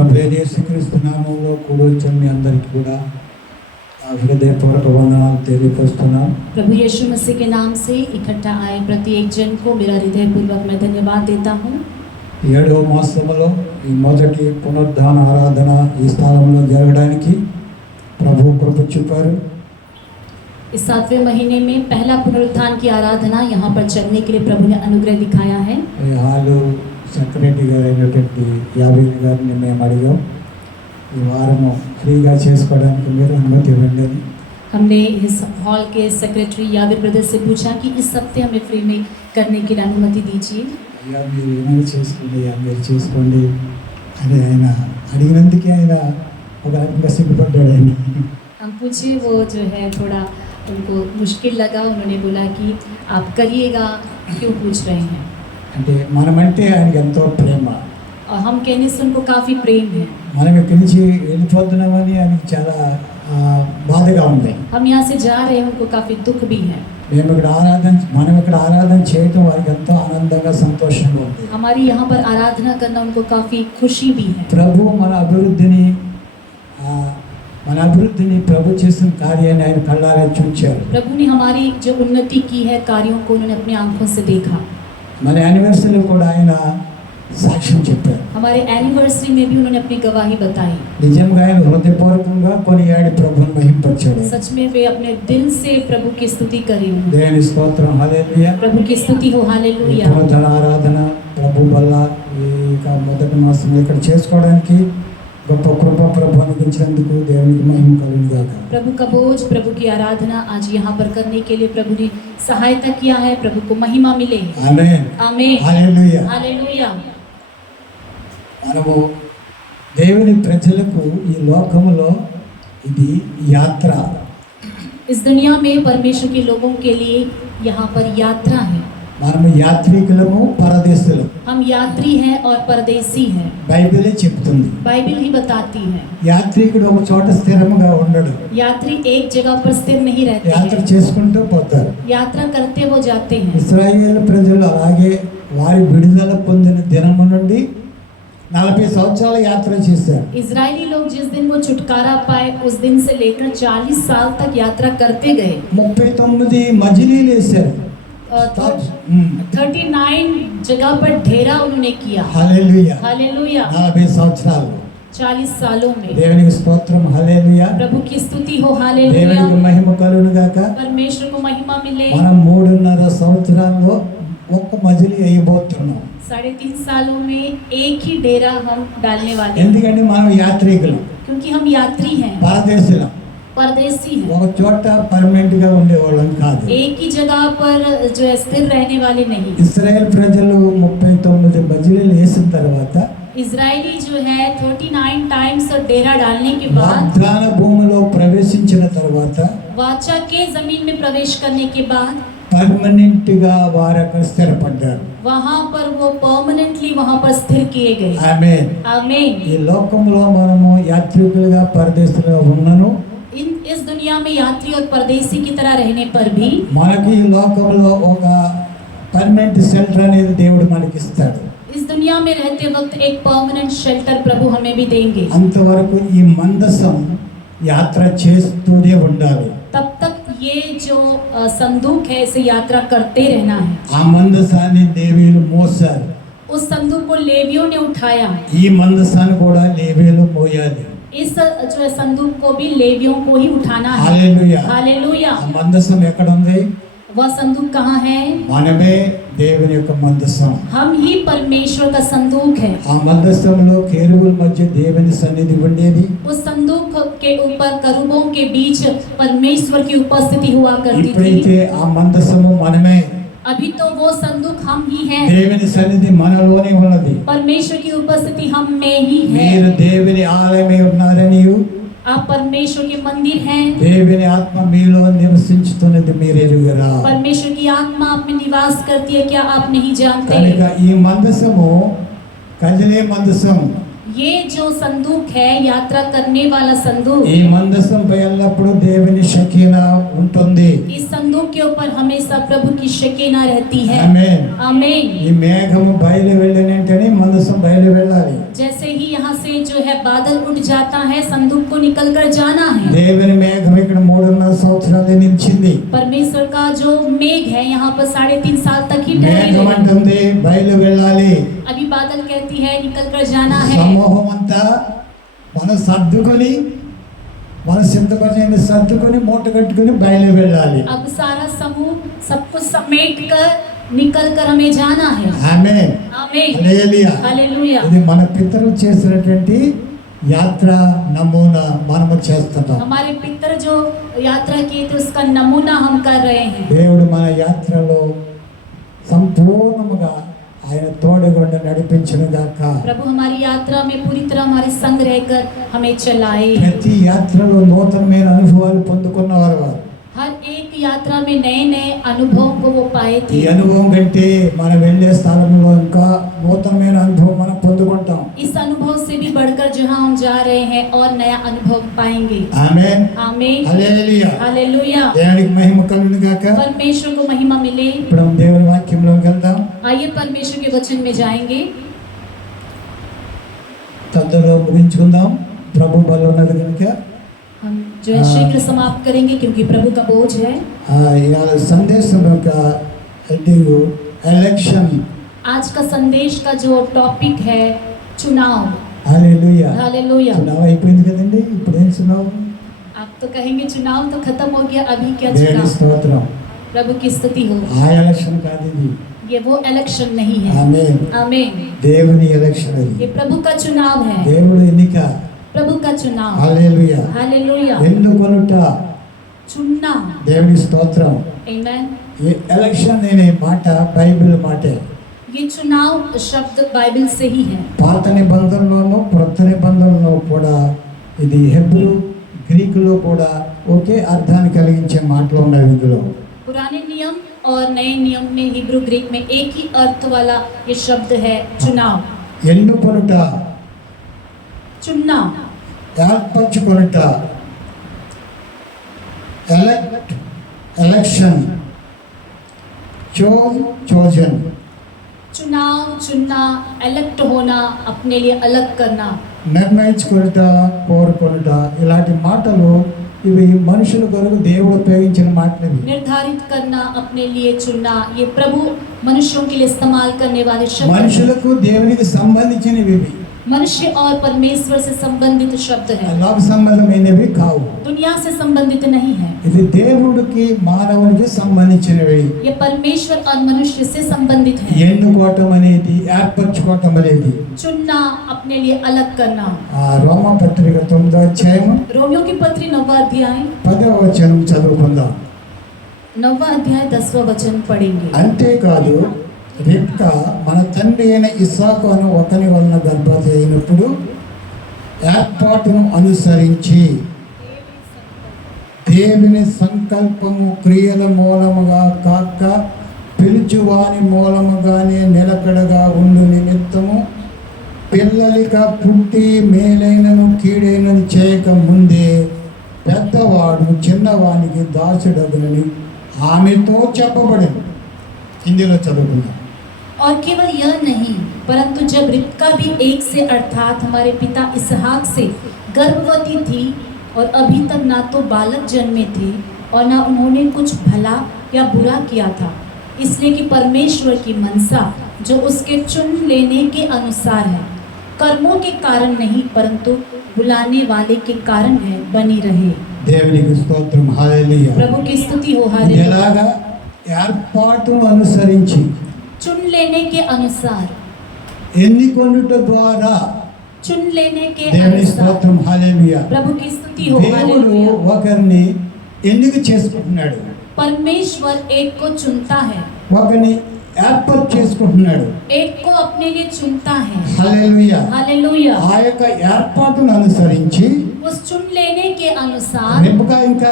ప్రభు యేసుక్రీస్తు నామంలో కూడి వచ్చిన మీ అందరికీ కూడా हृदयपूर्वक वंदनाలు తెలియపరుస్తున్నాను. प्रभु यीशु मसीह के नाम से इकट्ठा आए प्रत्येक जन को मेरा हृदयपूर्वक मैं धन्यवाद देता हूँ. 7వ మాసంలో ఈ మొదటి పునరుద్ధాన ఆరాధన ఈ స్థలంలో జరగడానికి ప్రభు కృప చూపారు. इस 7वें महीने में पहला पुनरुत्थान की आराधना यहाँ पर चलने के लिए प्रभु ने अनुग्रह दिखाया है. ఈ హాలు సెక్రటరీ గారు అయినటువంటి యాబీల్ గారిని మేము అడిగాం ఈ వారము ఫ్రీగా చేసుకోవడానికి మీరు అనుమతి ఇవ్వండి. हमने इस हॉल के सेक्रेटरी याबीर ब्रदर से पूछा कि इस हफ्ते हमें फ्री में करने की अनुमति दीजिए. అయ్యా మీరు ఏమైనా చేసుకోండి మీరు చేసుకోండి అని ఆయన అడిగినందుకే ఆయన ఒక రకంగా సిగ్గుపడ్డాడు. ఆయన हम पूछे वो जो है थोड़ा उनको मुश्किल लगा. उन्होंने बोला कि आप करिएगा क्यों पूछ रहे हैं. అంటే మనమంటే ఆయనకి ఎంతో ప్రేమ. और हम कहने से उनको काफ़ी प्रेम है. మనం ఇక్కడి నుంచి వెళ్ళిపోతున్నామని ఆయనకి చాలా బాధగా ఉంది. हम यहाँ से जा रहे हैं उनको काफ़ी दुख भी है. మనం ఇక్కడ ఆరాధన చేయడం వారికి ఎంతో ఆనందంగా సంతోషంగా ఉంది. हमारी यहाँ पर आराधना करना उनको काफ़ी खुशी भी है. ప్రభు మన అభివృద్ధిని ప్రభు చేసిన కార్యాన్ని ఆయన కళ్ళారా చూచారు. प्रभु ने हमारी जो उन्नति की है कार्यों को उन्होंने अपनी आंखों से देखा. మన యానివర్సరీలో కూడా ఆయన సాక్ష్యం చెప్పారు. हमारे एनिवर्सरी में भी उन्होंने अपनी गवाही बताई. నిజంగా ఆయన హృదయపూర్వకంగా కొనియాడి ప్రభువుని మహింపరిచాడు. सच में वे अपने दिल से प्रभु की स्तुति करें. దేవుని స్తోత్రం హల్లెలూయా. प्रभु की स्तुति हो हालेलुया. పునరుద్ధాన ఆరాధన ప్రభు వల్ల ఈ మొదటి మాసం ఇక్కడ చేసుకోవడానికి గొప్ప కృప ప్రభు అనుగ్రహించినందుకు దేవునికి మహిమ కలుగును గాక. प्रभु का बोझ प्रभु की आराधना आज यहाँ पर करने के लिए प्रभु ने सहायता किया है. प्रभु को महिमा मिले. ఆమేన్ आमीन హల్లెలూయా. हालेलुया. మనము దేవుని ప్రజలకు ఈ లోకములో ఇది యాత్ర. इस दुनिया में परमेश्वर के लोगों के लिए यहाँ पर यात्रा है. మనము యాత్రికులము పరదేశులు. हम यात्री हैं और परदेसी हैं. బైబిలే చెప్తుంది. बाइबल ही बताती है. యాత్రికుడు ఒక చోట స్థిరంగా ఉండడు. यात्री एक जगह पर स्थिर नहीं रहते యాత్ర हैं. చేసుకుంటూ పోతారు. यात्रा करते वो जाते हैं. ఇశ్రాయేలు ప్రజలు అలాగే వారి విడుదల పొందిన దినము నుండి 40 సంవత్సరాల యాత్ర చేశారు. इजरायली लोग जिस दिन वो छुटकारा पाए उस दिन से लेकर 40 साल तक यात्रा करते गए. 39 మజిలీలు వేశారు. 39 जगह पर डेरा उन्होंने किया. హల్లెలూయా. हालेलुया. 40 సంవత్సరాలు 40 सालों में. దేవునికి స్తోత్రం హల్లెలూయా. प्रभु की स्तुति हो हालेलुया. దేవునికి మహిమ కలుగును గాక. परमेश्वर को महिमा मिले. మనం 3.5 సంవత్సరాల్లో ఒక్క మజిలీ వేయబోతున్నాం. 3.5 सालों में एक ही डेरा हम डालने वाले हैं. ఎందుకంటే మనం యాత్రికులం, क्योंकि हम यात्री हैं, పరదేశులం. परदेसी हैं. ఒక చోట పర్మనెంట్ గా ఉండేవాళ్ళం కాదు. एक ही जगह पर जो है स्थिर रहने वाले नहीं. ఇశ్రాయేల్ ప్రజలు 39 మజిలీలు వేసిన తర్వాత इजरायली जो है 39 टाइम्स डेरा डालने के बाद వాగ్దాన భూమిలో ప్రవేశించిన తర్వాత वाचा के जमीन में प्रवेश करने के बाद పర్మనెంట్ గా వారు అక్కడ స్థిరపడ్డారు. वहाँ पर वो परमानेंटली वहाँ पर स्थिर किए गए. ఆమేన్. आमीन. ఈ లోకంలో మనము యాత్రికులుగా పరదేశులుగా ఉన్నను. इस दुनिया में यात्री और परदेसी की तरह रहने पर भी మనకి ఈ లోకంలో ఒక పర్మనెంట్ షెల్టర్ అనేది దేవుడు మనకి ఇస్తాడు. इस दुनिया में रहते वक्त एक परमानेंट शेल्टर प्रभु हमें भी देंगे. అంతవరకు ఈ మందసం యాత్ర చేస్తూనే ఉండాలి. तब तक ये जो संदूक है इसे यात्रा करते रहना है. ఆ మందసాన్ని లేవీయులు మోసారు. उस संदूक को लेवियों ने उठाया. ఈ మందసాన్ని కూడా లేవీయులు మోయాలి. इस जो है संदूक को भी लेवियों को ही उठाना है. హల్లెలూయా. हालेलुया. ఆ మందసం ఎక్కడ ఉంది? वह संदूक कहाँ है? మనమే దేవుని యొక్క మందసం. हम ही परमेश्वर का संदूक है. ఆ మందసంలో కేరువుల మధ్య దేవుని సన్నిధి ఉండేది. उस संदूक के ऊपर करूबों के बीच परमेश्वर की उपस्थिति हुआ करती ఇప్పుడైతే थी. ఆ మందసము మనమే. अभी तो वो संदूक हम ही हैं. దేవుని సన్నిధి మనలోనే ఉన్నది. परमेश्वर की उपस्थिति हम में ही है. మీరు దేవుని ఆలయమై ఉన్నారని, आप परमेश्वर के मंदिर हैं. దేవుని ఆత్మ మీలో నివసించుతున్నది మీరు ఎరుగరా? परमेश्वर की आत्मा आप में निवास करती है, क्या आप नहीं जानते? కనుక ఈ మందసము కదిలే మందసం. ये जो संदूक है यात्रा करने वाला संदूक. ఈ మందసంపై ఎల్లప్పుడూ దేవుని షకీనా ఉంటుంది. इस संदूक के ऊपर हमेशा प्रभु की शकीना रहती है. ఆమేన్. आमीन. ఈ మేఘము బయలు వెళ్ళినంటేనే మందసం బయలు బయలు వెళ్ళాలి. जैसे ही यहाँ से जो है बादल उठ जाता है, संदूक को निकल कर जाना है। దేవుని మేఘం ఇక్కడ 3.5 సంవత్సరాలు నిలిచింది. परमेश्वर का जो मेघ है यहाँ पर 3.5 साल तक ही ठहरी మేఘం रही। అంటుంది బయలు వెళ్ళాలి. अभी बादल कहती है निकल कर जाना है। సమూహం అంతా మనం సర్దుకొని మన సిద్ధపరిచిన సర్దుకొని మూట కట్టుకొని బయలు వెళ్ళాలి. अब सारा समूह सब कुछ समेट कर निकल कर हमें जाना है। ఆమేన్. आमीन। హల్లెలూయా. हालेलुया। ఇది మన పితరులు చేసినటువంటి యాత్ర నమూనా మనము చేస్తున్నాం. हमारे पितर जो यात्रा किए थे उसका नमूना हम कर रहे हैं। దేవుడు మన యాత్రలో సంపూర్ణముగా ఆయన తోడుగా నడిపించును గాక. प्रभु हमारी यात्रा में पूरी तरह हमारे संग रहकर हमें चलाए। ప్రతి యాత్రలో నూతనమైన అనుభవాలు పొందుకున్నవారు వారు. हर एक यात्रा में नए नए अनुभव को वो पाए ఈ थे। అనుభవం కంటే మనం వెళ్ళే స్థలంలో ఇంకా నూతనమైన అనుభవం మనం పొందుకుంటాం. इस अनुभव से भी बढ़कर जहाँ हम जा रहे हैं और नया अनुभव पाएंगे। ఆమేన్. आमीन। హల్లెలూయా. हालेलुया। దేవునికి మహిమ కలుగును గాక. परमेश्वर को महिमा मिले। ఇప్పుడు మనం దేవుని వాక్యంలోకి వెళ్దాం. आइए परमेश्वर के वचन में जाएंगे। తొందరగా ముగించుకుందాం. ప్రభు బలం ఉన్నది కనుక हम जो है शीघ्र समाप्त करेंगे क्योंकि प्रभु का बोझ है। ఇవాళ సందేశం యొక్క హెడ్డింగ్ ఎలక్షన్. आज का संदेश का जो टॉपिक है चुनाव। హల్లెలూయా. हालेलुया। చునావ్ అయిపోయింది కదండి. ఇప్పుడు ఏం చునావ్? आप तो कहेंगे चुनाव तो खत्म हो गया, अभी क्या దేవుని चुनाव। స్తోత్రం. प्रभु की स्तुति हो। ఆ ఎలక్షన్ కాదు ఇది. ये वो इलेक्शन नहीं है। ఆమేన్. आमीन। దేవుని ఎలక్షన్ అది. ये प्रभु का चुनाव है। దేవుడు ఎన్నిక. प्रभु का चुनाव। హల్లెలూయా. हालेलुया। ఎన్నుకొనుట. चुनना। దేవుని స్తోత్రం. आमीन। ఈ ఎలక్షన్ అనే మాట బైబిల్ మాటే. ये चुनाव शब्द बाइबल से ही है। పాత నిబంధనలోనూ క్రొత్త నిబంధనలో కూడా ఇది హెబ్రూ గ్రీకులో కూడా ఒకే అర్థాన్ని కలిగించే మాటలు ఉన్నాయి ఇందులో. पुराने नियम और नए नियम में हिब्रू ग्रीक में एक ही अर्थ वाला ये शब्द है चुनाव। ఎన్నుకొనుట, चुनना, ఏర్పరచుకొనుట, ఎలెక్ట్, ఎలక్షన్, చోజన్. चुनाव, चुनना, इलेक्ट होना, अपने लिए अलग करना। నిర్ణయించుకొనుట, కోరుకొనుట, ఇలాంటి మాటలు ఇవి మనుషుల కొరకు దేవుడు ఉపయోగించిన మాటలు ఇవి. निर्धारित करना, अपने लिए चुनना, ये प्रभु मनुष्यों के लिए इस्तेमाल करने वाले शब्द हैं। మనుషులకు దేవునికి సంబంధించినవి ఇవి. मनुष्य और परमेश्वर से संबंधित शब्द है, లోక సంబంధమైనవి కావు. दुनिया से संबंधित नहीं है। ఇది దేవుడికి మానవునికి సంబంధించినవి. ये परमेश्वर और मनुष्य से संबंधित है। ఎన్నుకోవటం అనేది, ఏర్పరచుకోవటం అనేది. चुनना, अपने लिए अलग करना। రోమ పత్రిక 9వ అధ్యాయం रोमियों की पत्री 9वां अध्याय 10వ వచనం చదువుకుందాం. 9वां अध्याय 10वां वचन पढ़ेंगे। అంతేకాదు రిబ్కా మన తండ్రి అయిన ఇస్సాకు అను ఒకని వలన గర్భవతి అయినప్పుడు ఏర్పాటును అనుసరించి దేవుని సంకల్పము క్రియల మూలముగా కాక పిలుచువాని మూలముగానే నిలకడగా ఉండు నిమిత్తము పిల్లలిక పుట్టి మేలైనను కీడైనను చేయక ముందే పెద్దవాడు చిన్నవానికి దాసుడగునని ఆమెతో చెప్పబడింది. హిందీలో చదువుకున్నాం. और केवल यह नहीं, परंतु जब रिबका भी एक से अर्थात हमारे पिता इसहाक से गर्भवती थी और अभी तक ना तो बालक जन्मे थे और ना उन्होंने कुछ भला या बुरा किया था, इसलिए कि परमेश्वर की मनसा जो उसके चुन लेने के अनुसार है, कर्मों के कारण नहीं परंतु बुलाने वाले के कारण है, बनी रहे। దేవునికి స్తోత్రం. హల్లెలూయా. प्रभु की स्तुति हो। ఇది हालेलुया। ఎలాగా? ఏర్పాటును అనుసరించి, चुन लेने के अनुसार, ఎన్నికొనుట ద్వారా. चुन लेने के దేవుని अनुसार। స్తోత్రం. హల్లెలూయా. प्रभु की स्तुति हो। దేవుడు हालेलुया। ఒకరిని ఎన్నిక చేసుకుంటున్నాడు, परमेश्वर एक को चुनता है, ఒకరిని ఏర్పాటు చేసుకుంటున్నాడు. एक को अपने लिए चुनता है। హల్లెలూయా. हालेलुया। ఆ యొక్క ఏర్పాటును అనుసరించి उस चुन लेने के अनुसार రిబ్కా ఇంకా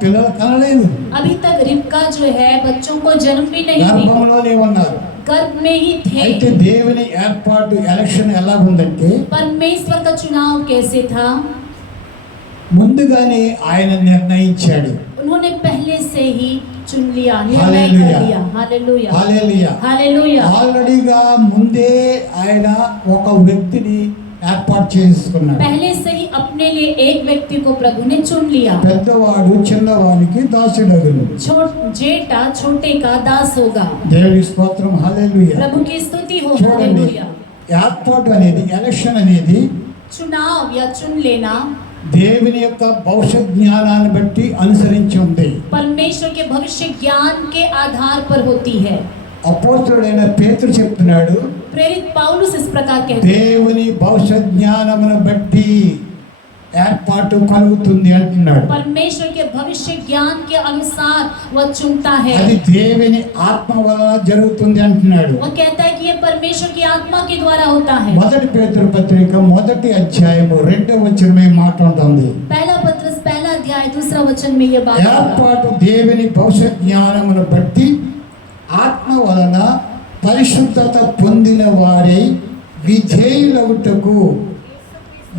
పిల్లలు కనలేదు, अभी तक रिबका जो है बच्चों को जन्म भी नहीं दी, గర్భంలోనే ఉన్నారు. गर्भ में ही అయితే थे। దేవుని ఏర్పాటు ఎలక్షన్ ఎలా ఉందంటే परमेश्वर का चुनाव कैसे था? ముందుగానే ఆయన నిర్ణయించాడు. उन्होंने पहले से ही चुन लिया, निर्णय कर हालेलुया। लिया। हालेलुया, హల్లెలూయా. हालेलुया। ఆల్రెడీగా ముందే ఆయన ఒక వ్యక్తిని ఏర్పాటు చేసుకున్నాడు. पहले से ही अपने लिए एक व्यक्ति को प्रभु ने चुन लिया। పెద్దవాడు చిన్నవానికి దాసుడగును. जेठा छोटे का दास होगा। దేవుని స్తోత్రం. హల్లెలూయా. प्रभु की स्तुति हो। చూడండి, हालेलुया। ఏర్పాటు అనేది, ఎలక్షన్ అనేది चुनाव या चुन लेना దేవుని యొక్క భవిష్యత్ జ్ఞానాన్ని బట్టి అనుసరించి ఉంది. परमेश्वर के भविष्य ज्ञान के आधार पर होती है। అపోస్తలుడైన పేతురు చెప్తున్నాడు, प्रेरित पौलुस इस प्रकार कहते हैं, దేవుని భవిష్యత్ జ్ఞానమును బట్టి ఏర్పాటు కలుగుతుంది అంటున్నాడు. परमेश्वर के भविष्य ज्ञान के अनुसार वह चुनता है। అది దేవుని ఆత్మ వలన జరుగుతుంది అంటున్నాడు. वह कहता है कि यह परमेश्वर की आत्मा के द्वारा होता है। మొదటి పేతురు పత్రిక 1వ అధ్యాయము 2వ వచనమే మాట్లాడుతుంది. पहला पत्रस पहला अध्याय 2रा वचन में यह बात है। ఏర్పాటు దేవుని భవిష్యత్ జ్ఞానమును బట్టి ఆత్మ వలన పరిశుద్ధత పొందిన వారై విధేయులవుటకు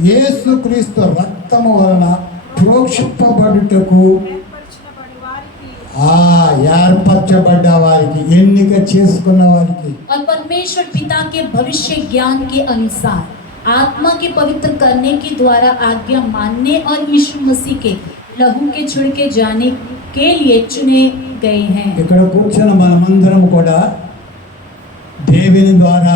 యేసుక్రీస్తు రక్తము వలన ప్రోక్షింపబడుటకు ఏర్పరచబడ్డ వారికి, ఎన్నిక చేసుకున్న వారికి, और परमेश्वर पिता के भविष्य ज्ञान के अनुसार आत्मा के पवित्र करने के द्वारा आज्ञा मानने और यीशु मसीह के लहू के छिड़के जाने के लिए चुने गए हैं। ఇక్కడ కూర్చున్న మనమందరం కూడా దేవుని ద్వారా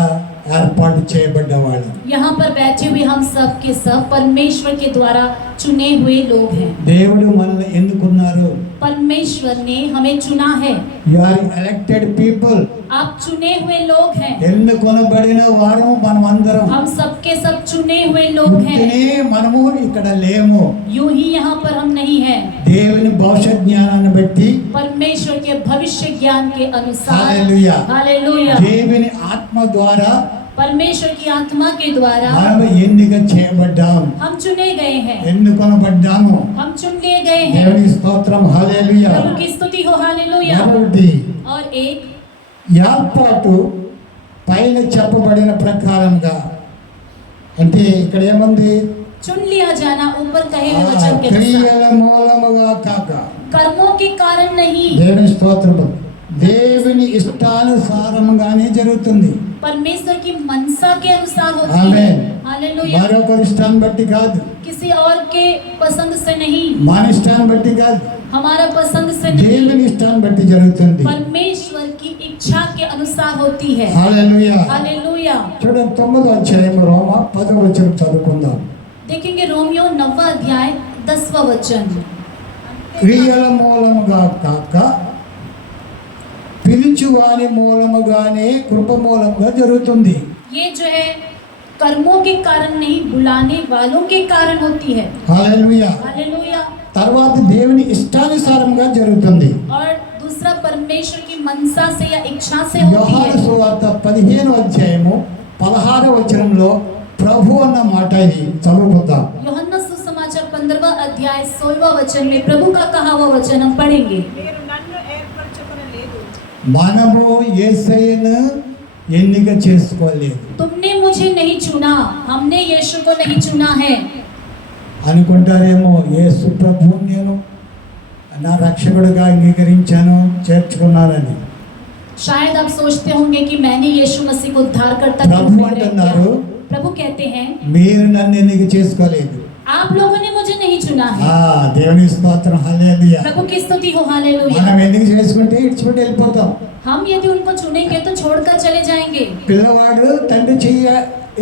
ఏర్పాటు చేయబడ్డ వాళ్ళు. यहाँ पर बैठे हुए हम सब के सब परमेश्वर के द्वारा चुने हुए लोग हैं। దేవుడు మనల్ని ఎన్నుకున్నారు. परमेश्वर ने हमें चुना है। You are elected people. आप चुने हुए लोग हैं। ఎన్నుకొనబడిన వారు మనమందరం. हम सब के सब चुने हुए लोग हैं। పుట్టినే మనము ఇక్కడ లేము. यूं ही यहाँ पर हम नहीं हैं। దేవుని భవిష్యత్ జ్ఞానాన్ని బట్టి, परमेश्वर के भविष्य ज्ञान के अनुसार, హల్లెలూయా, हालेलुया, దేవుని ఆత్మ ద్వారా परमेश्वर की आत्मा के द्वारा మనము ఎన్నిక చేయబడ్డాం, हम चुने गए हैं। ఎన్నుకొనబడ్డాము. हम चुन लिए गए हैं। దేవుని స్తోత్రం. హల్లెలూయా. प्रभु की स्तुति हो। हालेलुया। మరొకటి, और एक ఏర్పాటు పైన చెప్పబడిన ప్రకారంగా, అంటే ఇక్కడ ఏముంది, चुन लिया जाना ऊपर कहे हुए वचन के अनुसार, క్రియల మూలముగా కాక, कर्मों के कारण नहीं, దేవుని స్తోత్రం, దేవుని ఇష్టానుసారంగానే జరుగుతుంది. परमेश्वर की मनसा के अनुसार होती है। आमीन। हालेलुया। మరొకరి ఇష్టాన్ని బట్టి కాదు, किसी और के पसंद से नहीं, మన ఇష్టాన్ని బట్టి కాదు, हमारा पसंद से नहीं, దేవుని ఇష్టాన్ని బట్టి జరుగుతుంది. परमेश्वर की इच्छा के अनुसार होती है। హల్లెలూయా. हालेलुया। చూడండి, 9వ అధ్యాయం రోమ 10వ వచనం చదువుకుందాం. देखेंगे रोमियो 9वां अध्याय 10वां वचन। క్రియల మూలముగా కాక పిలుచువాని మూలముగానే కృప మూలముగా జరుగుతుంది. ये जो है कर्मों के कारण नहीं, बुलाने वालों के कारण होती है। హల్లెలూయా. हालेलुया। తర్వాత దేవుని ఇష్టానుసారంగా జరుగుతుంది. और दूसरा परमेश्वर की मनसा से या इच्छा से होती యోహాను है। సువార్త 15వ అధ్యాయము 16వ వచనంలో ప్రభు అన్న మాట ఇది చదువుకుందాం. यूहन्ना सुसमाचार 15वां अध्याय 16वां वचन में प्रभु का कहा हुआ वचन हम पढ़ेंगे। మనము యేసయ్యను ఎన్నిక చేసుకోలేదు तुमने मुझे नहीं चुना, हमने यीशु को नहीं चुना है। అనుకుంటారేమో, యేసు ప్రభువు నేను నా రక్షకుడిగా అంగీకరించాను, చేర్చుకున్నానని. शायद आप सोचते होंगे कि मैंने यीशु मसीह को उद्धारकर्ता के प्रभु रूप में ग्रहण अंటున్నారు, किया। प्रभु कहते हैं మీరు నన్ను ఎన్నిక చేసుకోలేదు. आप लोगों ने मुझे नहीं चुना है। దేవుని స్తోత్రం. హల్లెలూయా. प्रभु की स्तुति हो। हालेलुया। మనం ఎన్నిక చేసుకుంటే ఇడిచిపెట్టి వెళ్ళిపోతాం. हम यदि उनको चुनेंगे तो छोड़कर चले जाएंगे। పిల్లవాడు తండ్రి చెయ్యి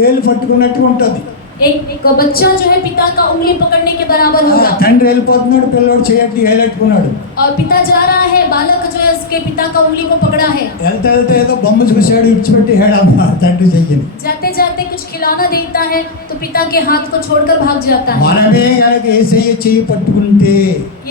ఏలు పట్టుకున్నట్టు ఉంటుంది. एक बच्चा जो है पिता का उंगली पकड़ने के बराबर होगा। తండ్రి వెళ్ళిపోతున్నాడు, పిల్లవాడు చేయట్టి ఏలెట్టుకున్నాడు. और पिता जा रहा है, बालक जो है उसके पिता का उंगली को पकड़ा है। వెళ్తే వెళ్తే ఏదో బొమ్మ చూసాడు, ఇడిచిపెట్టి హేడమ్మా తండ్రి చెయ్యని. जाते जाते कुछ खिलौना देखता है तो पिता के हाथ को छोड़कर भाग जाता है। మనమే కనుక యేసయ్య చెయ్యి పట్టుకుంటే